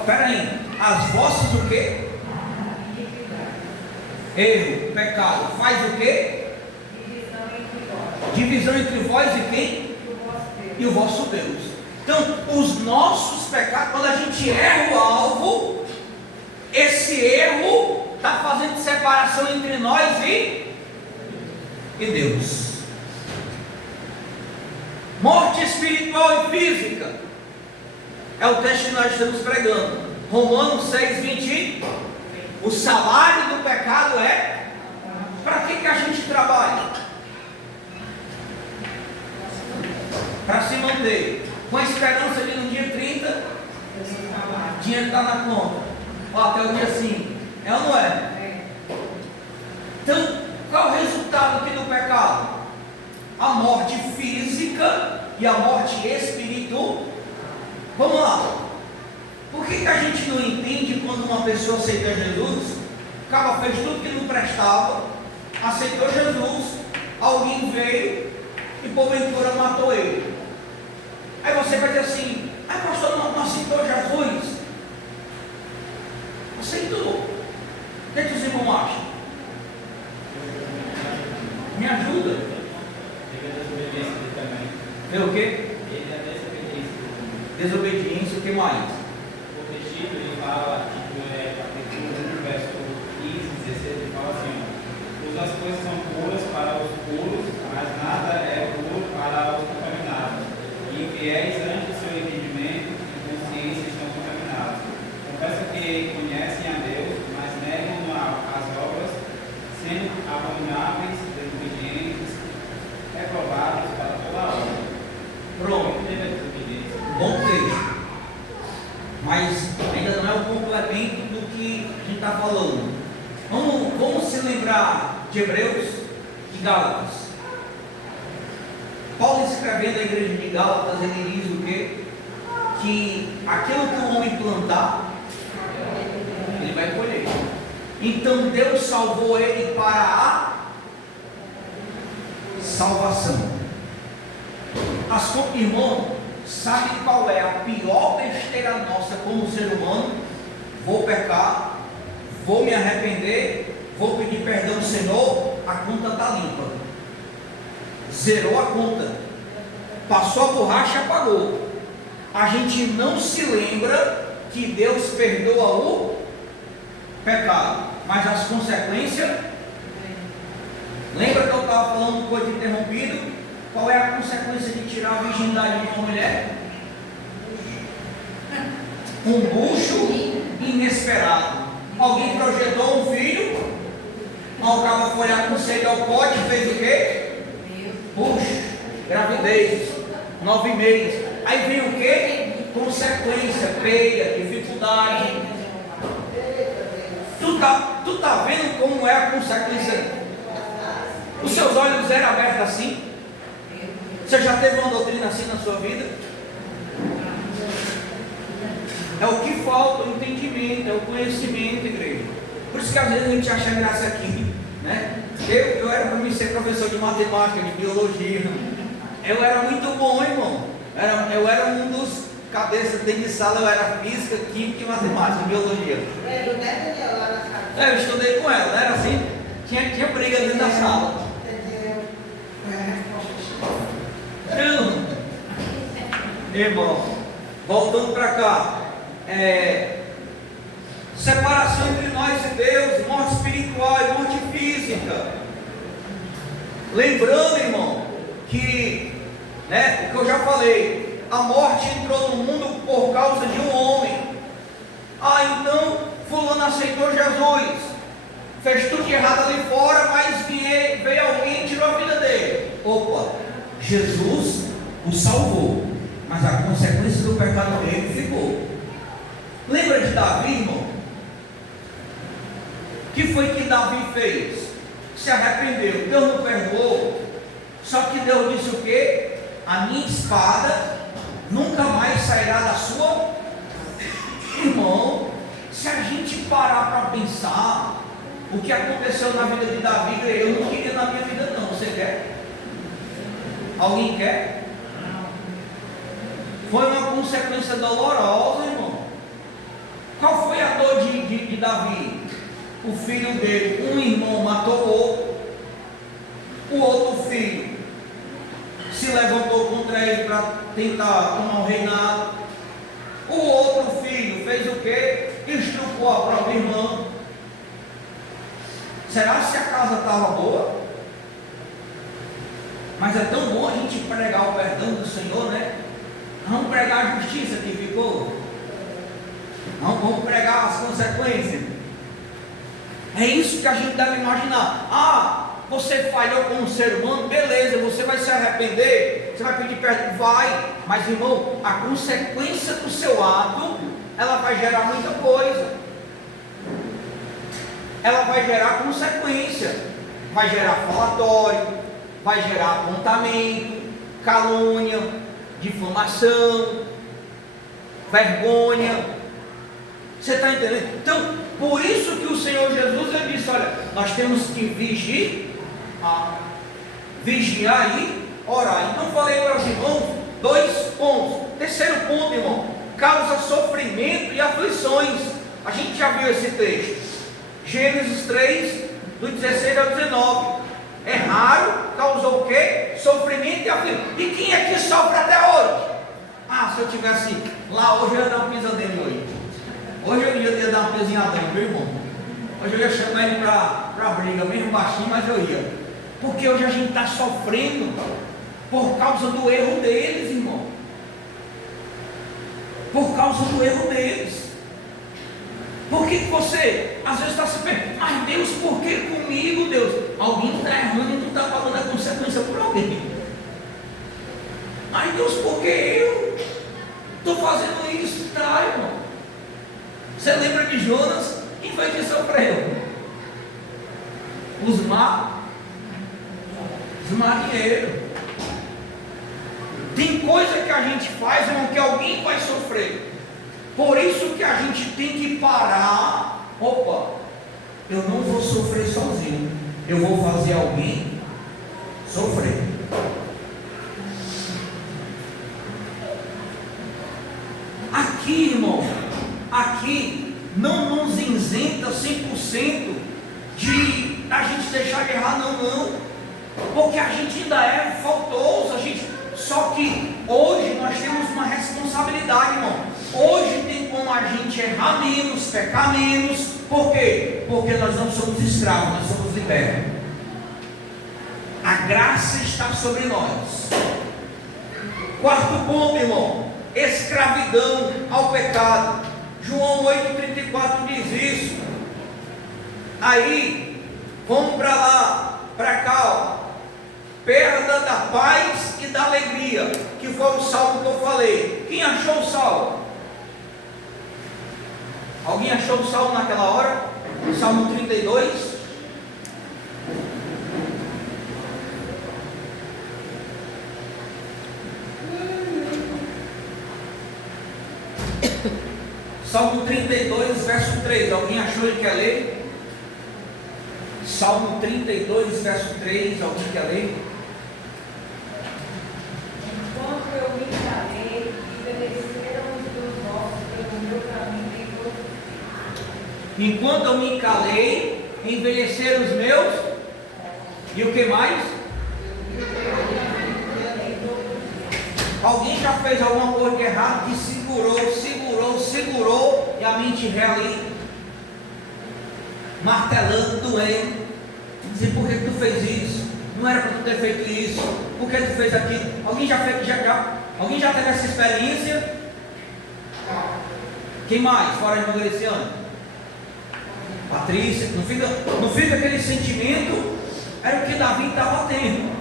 Espera aí, as vossas o quê? Erro, pecado, faz o quê? Divisão entre vós e quem? E o vosso Deus. Então, os nossos pecados, quando a gente erra o alvo, esse erro está fazendo separação entre nós e Deus. Morte espiritual e física é o texto que nós estamos pregando. Romanos 6:20. O salário do pecado é... Para que a gente trabalha? Para se manter, com a esperança de no dia 30 dinheiro está na conta, até o dia 5. É ou não é? Então, qual é o resultado aqui do pecado? A morte física e a morte espiritual. Vamos lá. Por que a gente não entende quando uma pessoa aceita Jesus? O cara fez tudo que não prestava, aceitou Jesus, alguém veio e porventura matou ele. Aí você vai dizer assim: ai pastor, não aceitou Jesus? Aceitou. O que os irmãos acham? Me ajuda. É o quê? Desobediência, o que mais? O versículo ele fala, capítulo 1, verso 15, 16, ele fala assim: todas as coisas são puras para os puros, mas nada é puro para os contaminados. E infiéis ante o seu entendimento e consciência estão contaminados. Confessa que conhecem a Deus, mas negam as obras, sendo abomináveis, desobedientes, reprovados para toda a obra. Pronto. Bom texto. Mas ainda não é o complemento do que a gente está falando. Vamos se lembrar de Hebreus e Gálatas. Paulo, escrevendo a igreja de Gálatas, ele diz o quê? Que aquilo que o homem plantar, ele vai colher. Então Deus salvou ele para a salvação. Irmão, sabe qual é a pior besteira nossa como ser humano? Vou pecar, vou me arrepender, vou pedir perdão ao Senhor, a conta está limpa. Zerou a conta, passou a borracha, apagou. A gente não se lembra que Deus perdoa o pecado, mas as consequências. Lembra que eu estava falando do coito interrompido? Qual é a consequência de tirar a virgindade de uma mulher? Um bucho inesperado. Alguém projetou um filho, ao cabo foi olhar com sede ao pote, fez o quê? Bucho, gravidez, 9 meses. Aí vem o quê? Consequência, peia, dificuldade. Tu tá vendo como é a consequência? Os seus olhos eram abertos assim? Você já teve uma doutrina assim na sua vida? É o que falta, o entendimento, é o conhecimento, igreja. Por isso que às vezes a gente acha graça aqui, né? Eu era para mim ser professor de matemática, de biologia. Eu era muito bom, irmão. Eu era um dos cabeças dentro de sala, eu era física, química e matemática, biologia. Eu estudei com ela, não era assim? Tinha briga dentro da sala. Irmão, voltando para cá, separação entre nós e Deus, morte espiritual e morte física. Lembrando, irmão, que, o que eu já falei, a morte entrou no mundo por causa de um homem. Então fulano aceitou Jesus, fez tudo de errado ali fora, mas veio alguém e tirou a vida dele. Opa, Jesus o salvou, mas a consequência do pecado dele ficou. Lembra de Davi, irmão? O que foi que Davi fez? Se arrependeu, Deus não perdoou. Só que Deus disse o quê? A minha espada nunca mais sairá da sua. Irmão, se a gente parar para pensar o que aconteceu na vida de Davi, eu não queria na minha vida não. Você quer? Alguém quer? Foi uma consequência dolorosa, irmão. Qual foi a dor de Davi? O filho dele, um irmão matou o outro filho se levantou contra ele para tentar tomar o reinado. O outro filho fez o quê? Estuprou a própria irmã. Será se a casa estava boa? Mas é tão bom a gente pregar o perdão do Senhor, né? Vamos pregar a justiça que ficou. Vamos pregar as consequências. É isso que a gente deve imaginar. Ah, você falhou como ser humano, beleza, você vai se arrepender, você vai pedir perdão, vai. Mas irmão, a consequência do seu ato, ela vai gerar muita coisa. Ela vai gerar consequência, vai gerar falatório, vai gerar apontamento, calúnia, difamação, vergonha. Você está entendendo? Então, por isso que o Senhor Jesus ele disse: olha, nós temos que vigiar e orar. Então, falei para os irmãos 2 pontos. Terceiro ponto, irmão, causa sofrimento e aflições. A gente já viu esse texto, Gênesis 3, do 16 ao 19. É raro, causou o quê? Sofrimento e aflição. E quem é que sofre até hoje? Ah, se eu tivesse lá hoje, eu ia dar um pisadinho hoje. Hoje eu ia dar uma pisadinha, meu irmão. Hoje eu ia chamar ele para briga, mesmo baixinho, mas eu ia. Porque hoje a gente está sofrendo por causa do erro deles, irmão. Por causa do erro deles. Por que você às vezes está se perguntando: mas Deus, por que comigo, Deus? Alguém está errando e tu está pagando a consequência por alguém. Mas Deus, por que eu estou fazendo isso? Tá, irmão. Você lembra de Jonas? Quem foi que sofreu? Os marinheiros. Tem coisa que a gente faz, irmão, que alguém vai sofrer. Por isso que a gente tem que parar. Opa, eu não vou sofrer sozinho, eu vou fazer alguém sofrer. Aqui, irmão, aqui não nos isenta 100% de a gente deixar de errar, não, porque a gente ainda é faltoso, só que hoje nós temos uma responsabilidade, irmão. Hoje tem como a gente errar menos, pecar menos. Por quê? Porque nós não somos escravos, nós somos libertos. A graça está sobre nós. Quarto ponto, irmão: escravidão ao pecado. João 8,34 diz isso. Aí, vamos para lá, para cá, ó. Perda da paz e da alegria, que foi o salmo que eu falei. Quem achou o salmo? Alguém achou o salmo naquela hora? O salmo 32. Salmo 32, verso 3. Alguém achou e quer ler? Salmo 32, verso 3. Alguém quer ler? Enquanto eu me calei, envelheceram os meus ossos pelo meu caminho em todo. Enquanto eu me calei, envelheceram os meus. E o que mais? Alguém já fez alguma coisa de errado que segurou e a mente ré ali martelando, doendo, dizer: por que tu fez isso? Não era para tu ter feito isso. Por que tu fez aquilo? Alguém já alguém já teve essa experiência? Quem mais? Fora de Magriciano? Patrícia. Não fica aquele sentimento? Era o que Davi estava tendo.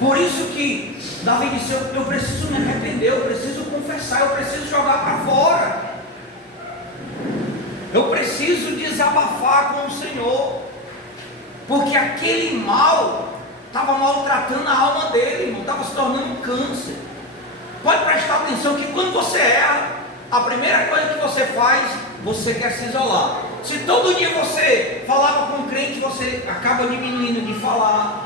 Por isso que Davi disse: eu preciso me arrepender, eu preciso confessar, eu preciso jogar para fora, eu preciso desabafar com o Senhor, porque aquele mal estava maltratando a alma dele, irmão, estava se tornando um câncer. Pode prestar atenção que quando você erra, a primeira coisa que você faz, você quer se isolar. Se todo dia você falava com um crente, você acaba diminuindo de falar.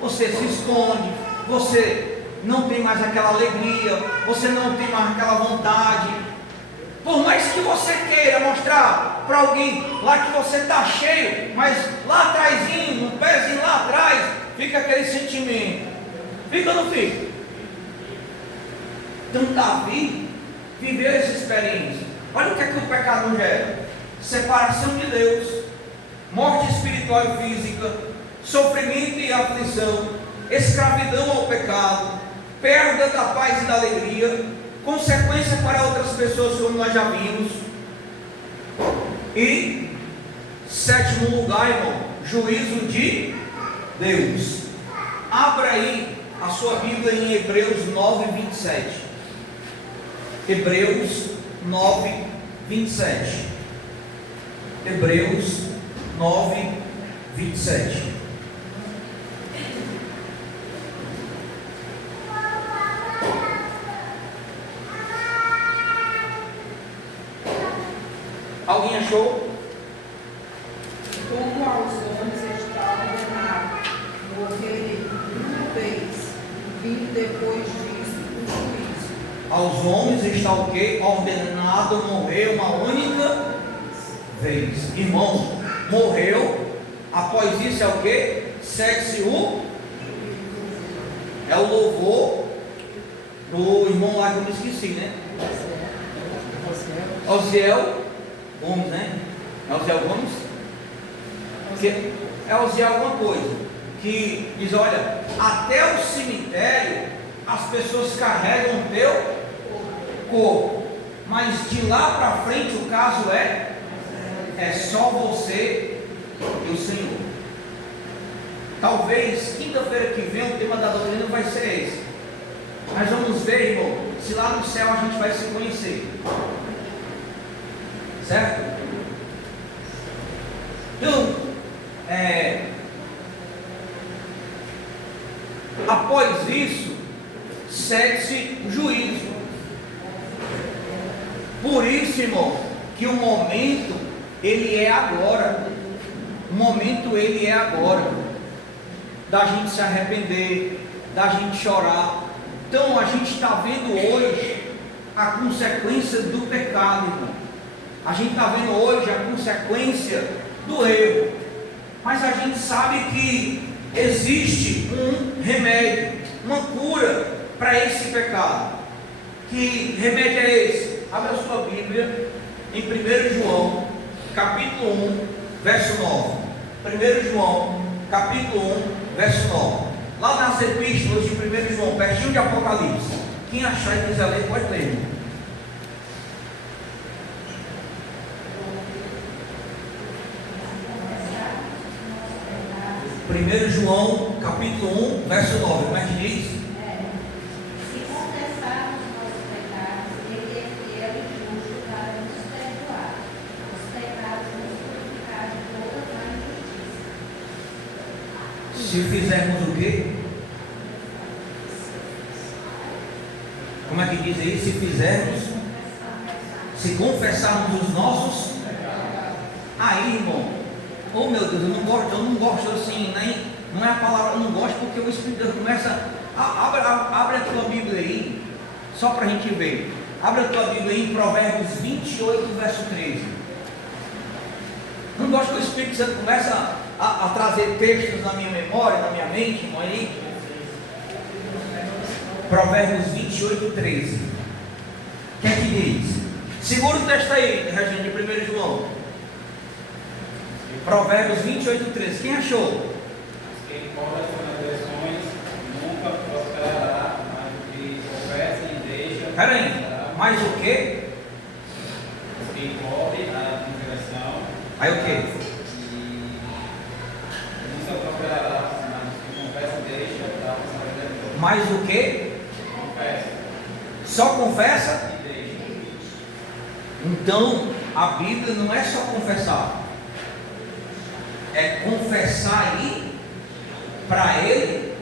Você se esconde, você não tem mais aquela alegria, você não tem mais aquela vontade. Por mais que você queira mostrar para alguém lá que você está cheio, mas lá atrás, no pezinho lá atrás, fica aquele sentimento. Fica ou não fica? Então Davi viveu essa experiência. Olha o que é que o pecado gera: separação de Deus. morte espiritual e física, sofrimento e aflição, escravidão ao pecado, perda da paz e da alegria, consequência para outras pessoas, como nós já vimos. E sétimo lugar, irmão, juízo de Deus. Abra aí a sua Bíblia em Hebreus 9:27. Hebreus 9:27. Hebreus 9:27. Alguém achou? Como aos homens está ordenado morrerem uma vez, vindo depois disso o juízo. Aos homens está o que? Ordenado morrer uma única vez. Irmão, morreu, após isso é o que? Segue-se o. É o louvor do irmão lá que eu me esqueci, né? Osiel Gomes, né? É Osiel Gomes? É Osiel alguma coisa. Que diz, olha, até o cemitério as pessoas carregam o teu corpo, mas de lá para frente o caso é só você e o Senhor. Talvez quinta-feira que vem o tema da doutrina vai ser esse. Mas vamos ver, irmão, se lá no céu a gente vai se conhecer. Certo? Então, após isso, segue-se o juízo. Por isso, irmão, que o momento, ele é agora. O momento, ele é agora. Da gente se arrepender, da gente chorar. Então, a gente está vendo hoje a consequência do pecado, irmão. A gente está vendo hoje a consequência do erro. Mas a gente sabe que existe um remédio, uma cura para esse pecado. Que remédio é esse? Abra a sua Bíblia em 1 João, capítulo 1, verso 9. 1 João, capítulo 1, verso 9. Lá nas epístolas de 1 João, pertinho de Apocalipse. Quem achar e quiser ler, pode ler. 1 João, capítulo 1, verso 9, como é que diz? Se confessarmos nossos pecados, Ele é fiel e justo para nos perdoar os pecados e nos purificar de toda má injustiça. Se fizermos o quê? Como é que diz aí? Se fizermos, se confessarmos os nossos, aí, irmão. Oh meu Deus, eu não gosto assim, não é a palavra, eu não gosto porque o Espírito de Deus começa, abre a tua Bíblia aí, só para a gente ver, abre a tua Bíblia aí em Provérbios 28, verso 13, não gosto que o Espírito Santo começa a trazer textos na minha memória, na minha mente, irmão, aí, Provérbios 28, 13, o que é que diz? Segura o texto aí, Regina, de 1 João. Provérbios 28, 13. Quem achou? Quem corre as transgressões nunca prosperará, mas o que confessa e deixa. Peraí, mas o que? Quem corre a transgressão. Aí o que? Nunca prosperará, mas o que confessa e deixa dá prosperidade. Mas o que? Confessa. Só confessa? E deixa. Então, a Bíblia não é só confessar. É confessar aí para Ele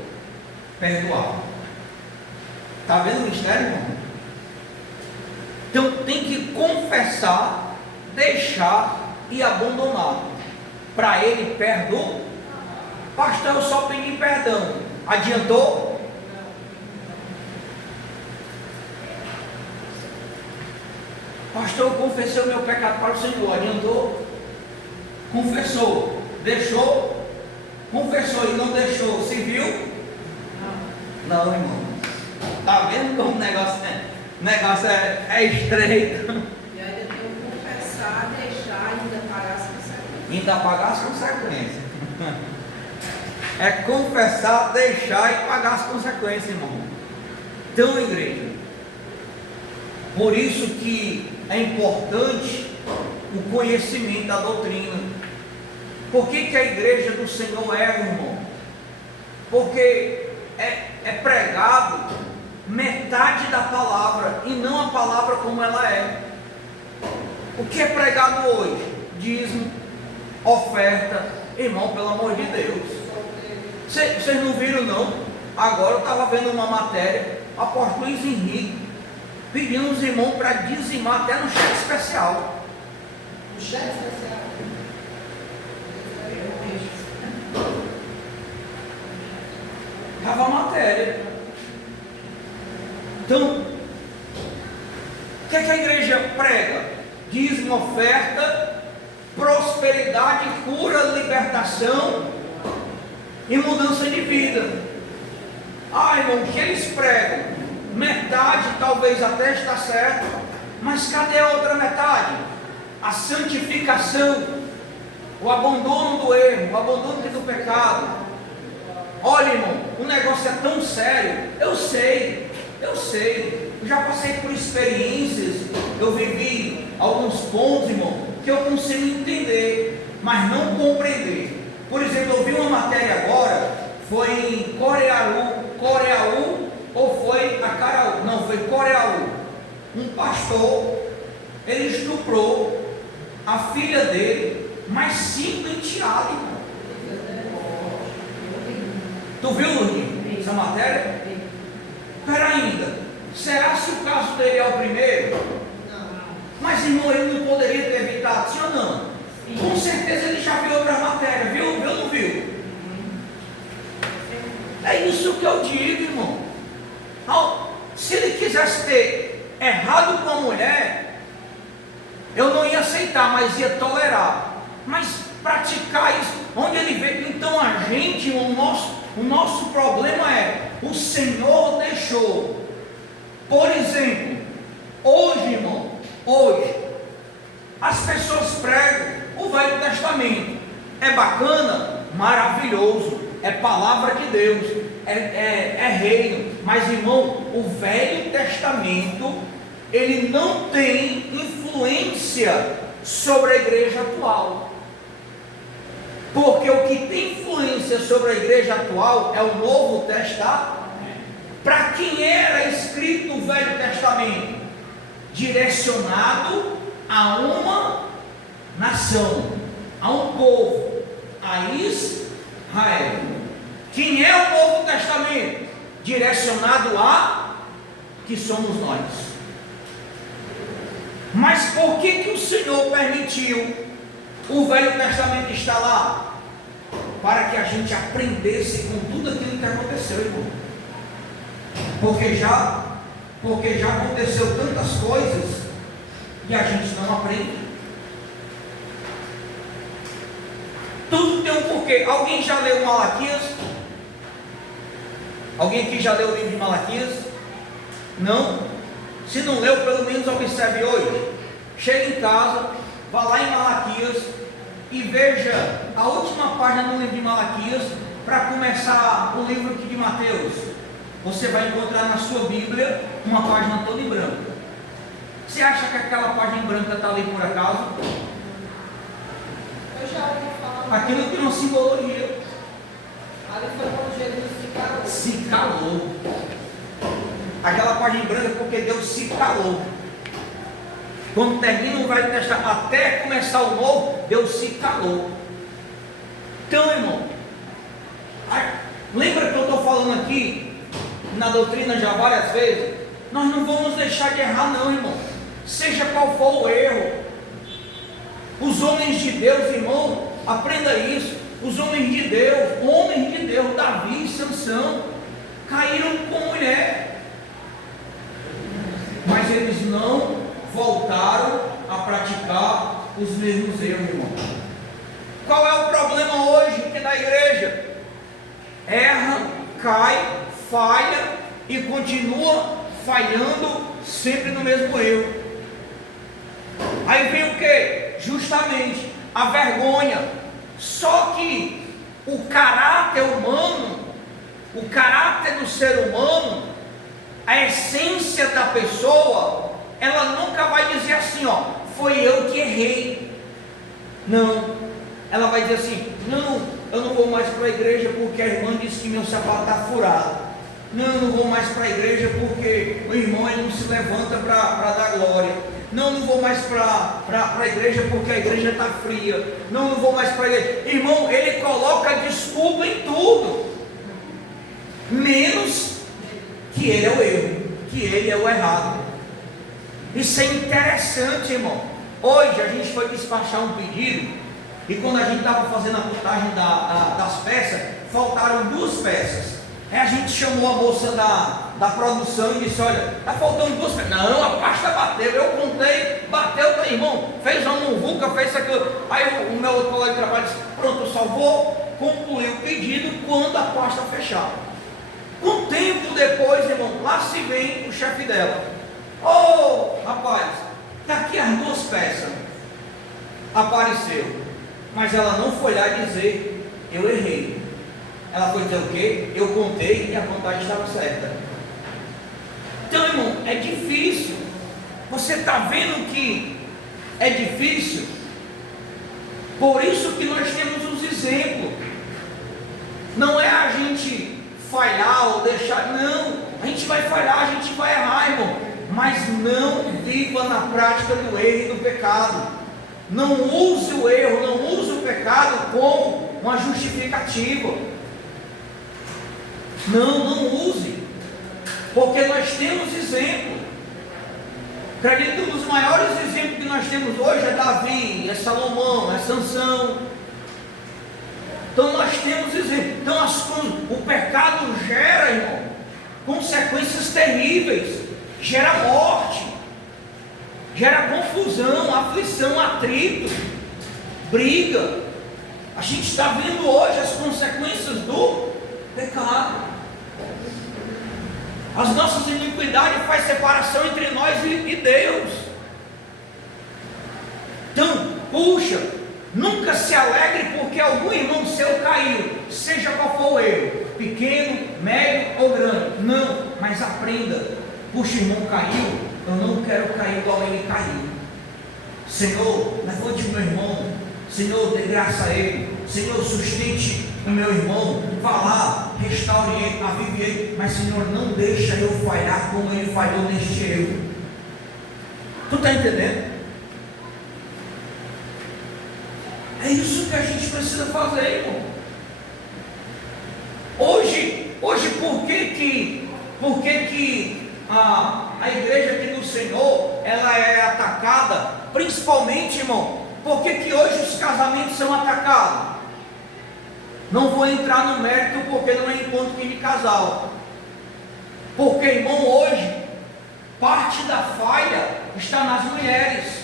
perdoar. Está vendo o mistério, irmão? Então tem que confessar, deixar e abandonar para Ele perdoar. Pastor, eu só pedi perdão. Adiantou? Pastor, eu confessei o meu pecado para o Senhor. Adiantou? Confessou. Deixou, confessou e não deixou, se viu? Não, irmão. Está vendo como o negócio é estreito? E ainda tem o confessar, deixar, ainda pagar as consequências. E ainda pagar as consequências. É confessar, deixar e pagar as consequências, irmão. Então, igreja, por isso que é importante o conhecimento da doutrina. Por que a igreja do Senhor erra, irmão? Porque é pregado metade da palavra e não a palavra como ela é. O que é pregado hoje? Dízimo, oferta. Irmão, pelo amor de Deus, vocês não viram não? Agora eu estava vendo uma matéria, o apóstolo Luiz Henrique pedindo os irmãos para dizimar até no cheque especial. O chefe especial. Estava a matéria. Então, o que é que a igreja prega? Dízimo, oferta, prosperidade, cura, libertação e mudança de vida. Irmão, o que eles pregam? Metade talvez até está certo, mas cadê a outra metade? A santificação, o abandono do erro, o abandono do pecado. Olha, irmão, o negócio é tão sério. Eu sei, eu já passei por experiências, eu vivi alguns pontos, irmão, que eu consigo entender, mas não compreender. Por exemplo, eu vi uma matéria agora, foi em Coreaú, ou foi Acaraú? Não, foi Coreaú. Um pastor, ele estuprou a filha dele, mais 5 enteados, irmão. Tu viu, Lourdinho, essa matéria? Espera ainda, será se o caso dele é o primeiro? Não. Mas, irmão, ele não poderia ter evitado, sim ou não? Sim. Com certeza ele já viu outras matérias, viu ou não viu? É isso que eu digo, irmão. Se ele quisesse ter errado com a mulher, eu não ia aceitar, mas ia tolerar. Mas praticar isso, onde ele vê, então a gente, o nosso problema é, o Senhor deixou. Por exemplo, hoje, irmão, as pessoas pregam o Velho Testamento. É bacana, maravilhoso, é palavra de Deus, é reino. Mas, irmão, o Velho Testamento, ele não tem influência sobre a igreja atual. Porque o que tem influência sobre a igreja atual é o Novo Testamento. Para quem era escrito o Velho Testamento? Direcionado a uma nação, a um povo, a Israel. Quem é o Novo Testamento? Direcionado a que somos nós. Mas por que o Senhor permitiu o Velho Testamento estar lá? Para que a gente aprendesse com tudo aquilo que aconteceu, irmão. Porque já aconteceu tantas coisas e a gente não aprende. Tudo tem um porquê. Alguém já leu Malaquias? Alguém aqui já leu o livro de Malaquias? Não? Se não leu, pelo menos observe hoje. Chega em casa, vá lá em Malaquias e veja a última página do livro de Malaquias para começar o livro aqui de Mateus. Você vai encontrar na sua Bíblia uma página toda em branco. Você acha que aquela página em branca está ali por acaso? Eu já ouvi falar. Aquilo tem uma simbologia. Ali foi quando Jesus se calou. Se calou. Aquela página em branca é porque Deus se calou. Quando termina o Velho Testamento, até começar o Novo, Deus se calou. Então, irmão, lembra que eu estou falando aqui na doutrina já várias vezes? Nós não vamos deixar de errar, não, irmão. Seja qual for o erro. Os homens de Deus, irmão, aprenda isso. Os homens de Deus, Davi e Sansão, caíram com mulher, mas eles não voltaram a praticar os mesmos erros, irmão. Qual é o problema hoje que da igreja? Erra, cai, falha e continua falhando sempre no mesmo erro. Aí vem o que? Justamente a vergonha. Só que o caráter humano, o caráter do ser humano, a essência da pessoa, ela nunca vai dizer assim, ó, foi eu que errei. Não, ela vai dizer assim, não, eu não vou mais para a igreja porque a irmã disse que meu sapato está furado. Não, eu não vou mais para a igreja porque o irmão ele não se levanta para dar glória. Não, não vou mais para a igreja porque a igreja está fria. Não, não vou mais para a igreja. Irmão, ele coloca desculpa em tudo, menos que ele é o erro, que ele é o errado. Isso é interessante, irmão. Hoje a gente foi despachar um pedido, e quando a gente estava fazendo a contagem das peças, faltaram 2 peças. Aí a gente chamou a moça da produção e disse, olha, está faltando 2 peças. Não, a pasta bateu, eu contei, bateu, tá, irmão, fez uma muvuca, fez isso aqui. Aí o meu outro colega de trabalho disse, pronto, salvou, concluiu o pedido quando a pasta fechar. Um tempo depois, irmão, lá se vem o chefe dela. Ô, rapaz, está aqui as 2 peças. Apareceu. Mas ela não foi lá dizer, eu errei. Ela foi dizer o quê? Eu contei e a contagem estava certa. Então, irmão, é difícil. Você está vendo que é difícil? Por isso que nós temos os exemplos. Não é a gente falhar ou deixar, não, a gente vai falhar, a gente vai errar, irmão, mas não viva na prática do erro e do pecado. Não use o erro, não use o pecado como uma justificativa. Não use, porque nós temos exemplo. Acredito que um dos maiores exemplos que nós temos hoje é Davi, é Salomão, é Sansão. Então nós temos exemplo. Então o pecado gera, irmão, consequências terríveis, gera morte, gera confusão, aflição, atrito, briga. A gente está vendo hoje as consequências do pecado. As nossas iniquidades fazem separação entre nós e Deus. Então, puxa, nunca se alegre porque algum irmão seu caiu, seja qual for o erro, pequeno, médio ou grande. Não, mas aprenda. Puxa, irmão caiu, eu não quero cair igual ele caiu. Senhor, levante o meu irmão. Senhor, dê graça a ele. Senhor, sustente o meu irmão. Vá lá, restaure ele, avive ele. Mas, Senhor, não deixa eu falhar como ele falhou neste erro. Tu está entendendo? É isso que a gente precisa fazer, irmão. Hoje por que a igreja aqui do Senhor, ela é atacada? Principalmente, irmão, por que hoje os casamentos são atacados? Não vou entrar no mérito porque não é encontro de casal. Porque, irmão, hoje, parte da falha está nas mulheres.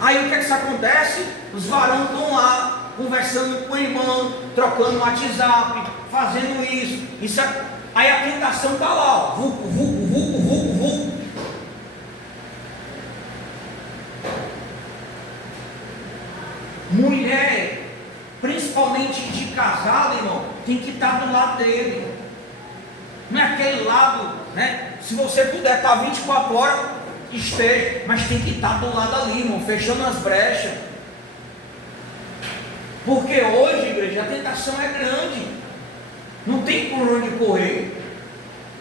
Aí o que é que isso acontece? Os varões estão lá, conversando com o irmão, trocando WhatsApp, fazendo isso. Aí a tentação está lá, ó, vulco. Mulher, principalmente de casado, irmão, tem que estar do lado dele. Não é aquele lado, né? Se você puder estar 24 horas, esteja, mas tem que estar do lado ali, irmão, fechando as brechas. Porque hoje, igreja, a tentação é grande. Não tem por onde correr.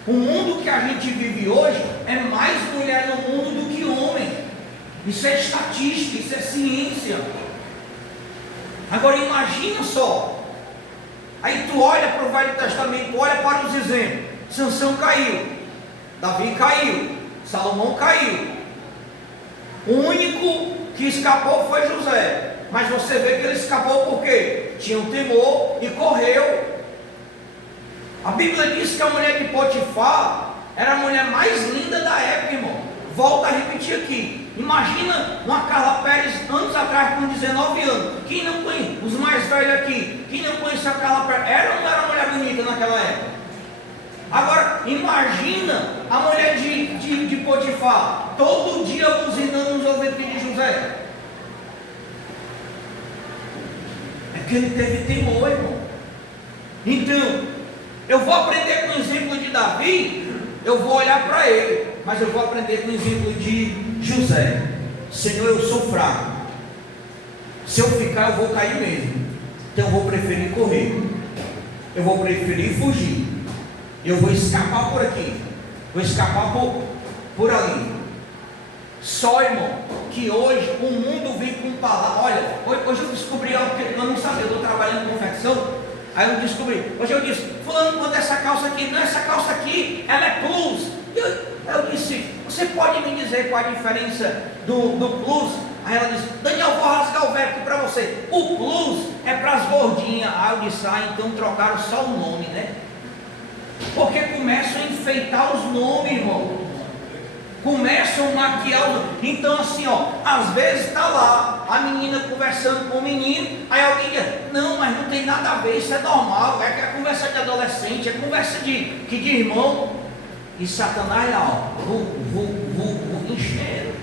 O mundo que a gente vive hoje é mais mulher no mundo do que homem. Isso é estatística, isso é ciência. Agora imagina só. Aí tu olha para o Velho Testamento, olha para os exemplos. Sansão caiu, Davi caiu, Salomão caiu. O único que escapou foi José. Mas você vê que ele escapou por quê? Tinha um temor e correu. A Bíblia diz que a mulher de Potifar era a mulher mais linda da época, irmão. Volto a repetir aqui. Imagina uma Carla Pérez anos atrás com 19 anos. Quem não conhece? Os mais velhos aqui. Quem não conhece a Carla Pérez? Era ou não era uma mulher bonita naquela época? Agora, imagina a mulher de Potifar todo dia buzinando nos ouvidos de José. José? É que ele teve temor, irmão. Então, eu vou aprender com o exemplo de Davi, eu vou olhar para ele, mas eu vou aprender com o exemplo de José. Senhor, eu sou fraco. Se eu ficar, eu vou cair mesmo. Então eu vou preferir correr. Eu vou preferir fugir. Eu vou escapar por aqui. Vou escapar por ali. Só, irmão, que hoje o mundo vem com palavras. Olha, hoje eu descobri algo que eu não sabia. Eu estou trabalhando em confecção. Aí eu descobri. Hoje eu disse, fulano, quando essa calça aqui, não, essa calça aqui, ela é plus. Eu disse, você pode me dizer qual a diferença do plus? Aí ela disse, Daniel, vou rasgar o velho aqui para você. O plus é para as gordinhas. Aí eu disse, então trocaram só o nome, né? Porque começam a enfeitar os nomes, irmão. Começam a maquiar os... Então assim, às vezes está lá a menina conversando com o menino, aí alguém diz, não, mas não tem nada a ver, isso é normal, é conversa de adolescente, é conversa de irmão. E Satanás lá, enchendo.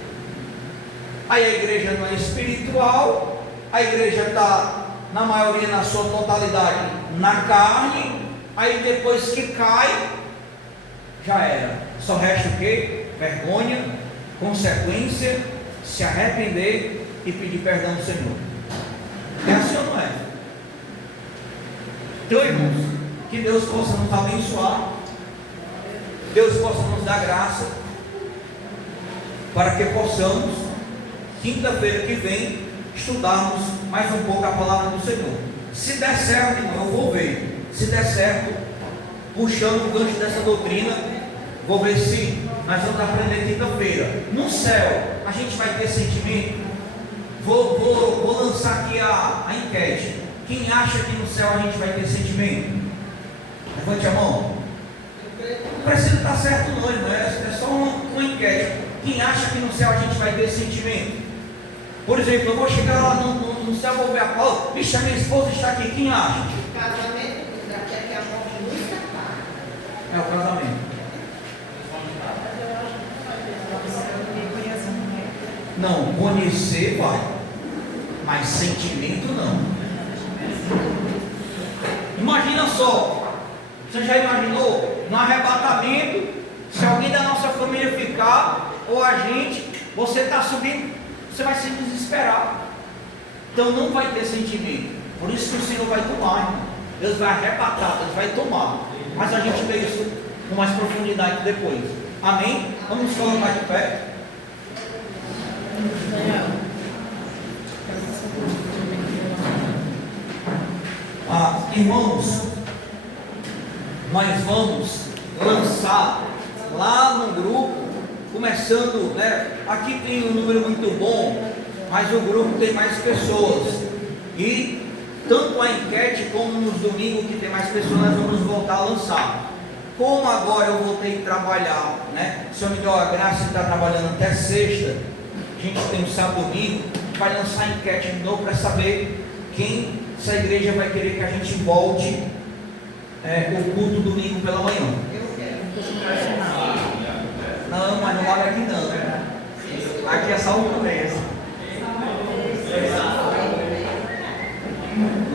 Aí a igreja não é espiritual, a igreja está, na maioria, na sua totalidade, na carne. Aí depois que cai, já era. Só resta o quê? Vergonha, consequência, se arrepender e pedir perdão ao Senhor. É assim ou não é? Então, irmãos, que Deus possa nos abençoar, Deus possa nos dar graça, para que possamos, quinta-feira que vem, estudarmos mais um pouco a palavra do Senhor. Se der certo, irmão, eu vou ver. Se der certo, puxando o gancho dessa doutrina, vou ver se nós vamos aprender quinta-feira. No céu, a gente vai ter sentimento? Vou lançar aqui a enquete. Quem acha que no céu a gente vai ter sentimento? Levante a mão. Não precisa estar certo não, irmão. É só uma enquete. Quem acha que no céu a gente vai ter sentimento? Por exemplo, eu vou chegar lá no céu, vou ver a Paula. Bicha, minha esposa está aqui. Quem acha? Casamento, daqui é que a morte nos separa. É o casamento. Não, conhecer vai, mas sentimento não. Imagina só, você já imaginou no arrebatamento, se alguém da nossa família ficar, ou a gente, você está subindo, você vai se desesperar. Então não vai ter sentimento. Por isso que o Senhor vai tomar, irmão. Deus vai arrebatar, Deus vai tomar. Mas a gente vê isso com mais profundidade depois. Amém? Vamos nos colocar de pé. Irmãos, nós vamos lançar lá no grupo, começando, né? Aqui tem um número muito bom, mas o grupo tem mais pessoas. E tanto a enquete como nos domingos que tem mais pessoas, nós vamos voltar a lançar. Como agora eu voltei a trabalhar, né? Se eu me deu a graça de estar trabalhando até sexta, a gente tem um sábado domingo, vai lançar a enquete de novo para saber se a igreja vai querer que a gente volte o culto domingo pela manhã. Eu quero. Não, mas não vale aqui não. Aqui é só um mês.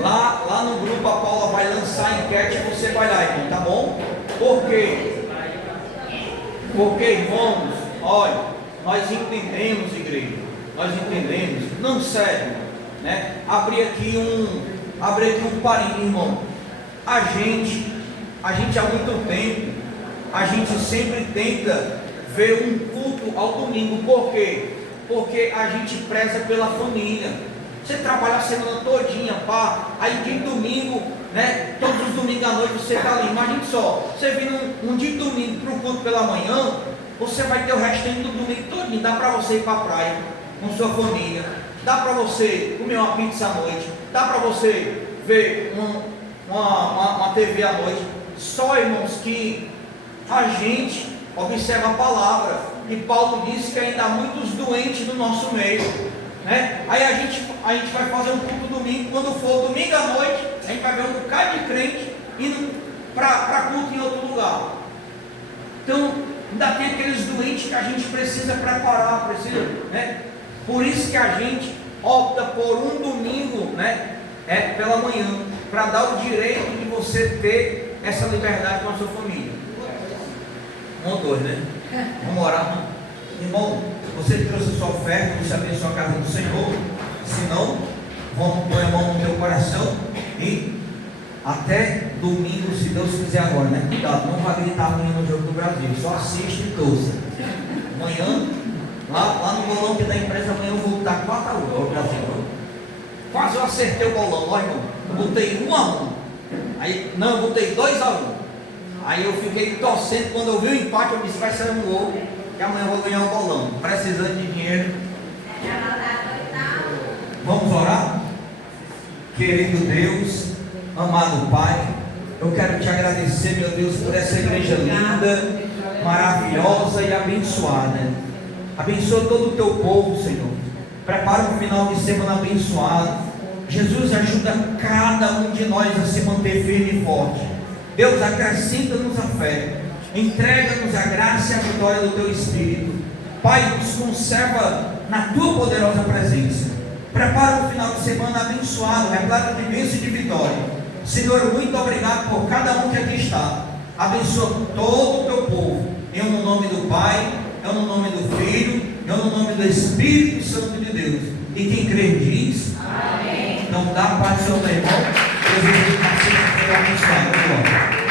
Lá no grupo a Paula vai lançar a enquete e você vai lá, irmão, tá bom? Por quê? Porque, irmãos, olha, nós entendemos, igreja, nós entendemos, não sério, né? Abrir aqui um parênteses, irmão. A gente há muito tempo, a gente sempre tenta ver um culto ao domingo. Por quê? Porque a gente preza pela família. Você trabalha a semana todinha, pá, aí de domingo, né? Todos os domingos à noite você está ali. Imagine só, você vindo um dia de domingo para o culto pela manhã, você vai ter o restante do domingo todinho. Dá para você ir para a praia com sua família, dá para você comer uma pizza à noite, dá para você ver uma TV à noite. Só, irmãos, que a gente observa a palavra, e Paulo disse que ainda há muitos doentes no nosso meio, né? Aí a gente vai fazer um culto domingo. Quando for domingo à noite, a gente vai ver um bocado de crente indo para culto em outro lugar. Então ainda tem aqueles doentes que a gente precisa preparar, né? Por isso que a gente opta por um domingo, né? Pela manhã, para dar o direito de você ter essa liberdade com a sua família. Um ou dois, né? Vamos orar. Irmão, você trouxe a sua oferta, você abençoa a casa do Senhor. Se não, vamos pôr a mão no teu coração e até domingo, se Deus quiser agora, né? Cuidado, não vai gritar amanhã no Jogo do Brasil, só assiste e torça. Amanhã, lá no bolão que é da empresa, amanhã eu vou botar 4-1 ao Brasil. Quase eu acertei o bolão, ó irmão. Eu botei 1-1. Aí, não, eu botei 2-1. Aí eu fiquei torcendo, quando eu vi o empate, eu disse, vai sair um gol, que amanhã eu vou ganhar o bolão. Precisando de dinheiro. Vamos orar? Querido Deus, amado Pai, eu quero te agradecer, meu Deus, por essa igreja linda, maravilhosa e abençoada. Abençoa todo o teu povo, Senhor. Prepara um final de semana abençoado. Jesus, ajuda cada um de nós a se manter firme e forte. Deus, acrescenta-nos a fé. Entrega-nos a graça e a vitória do teu Espírito. Pai, nos conserva na tua poderosa presença. Prepara um final de semana abençoado, repleto de bênção e de vitória. Senhor, muito obrigado por cada um que aqui está. Abençoa todo o teu povo. Eu no nome do Pai, eu no nome do Filho, eu no nome do Espírito Santo de Deus. E quem crê diz: amém. Então dá a paz ao teu irmão. Jesus, que seja abençoado.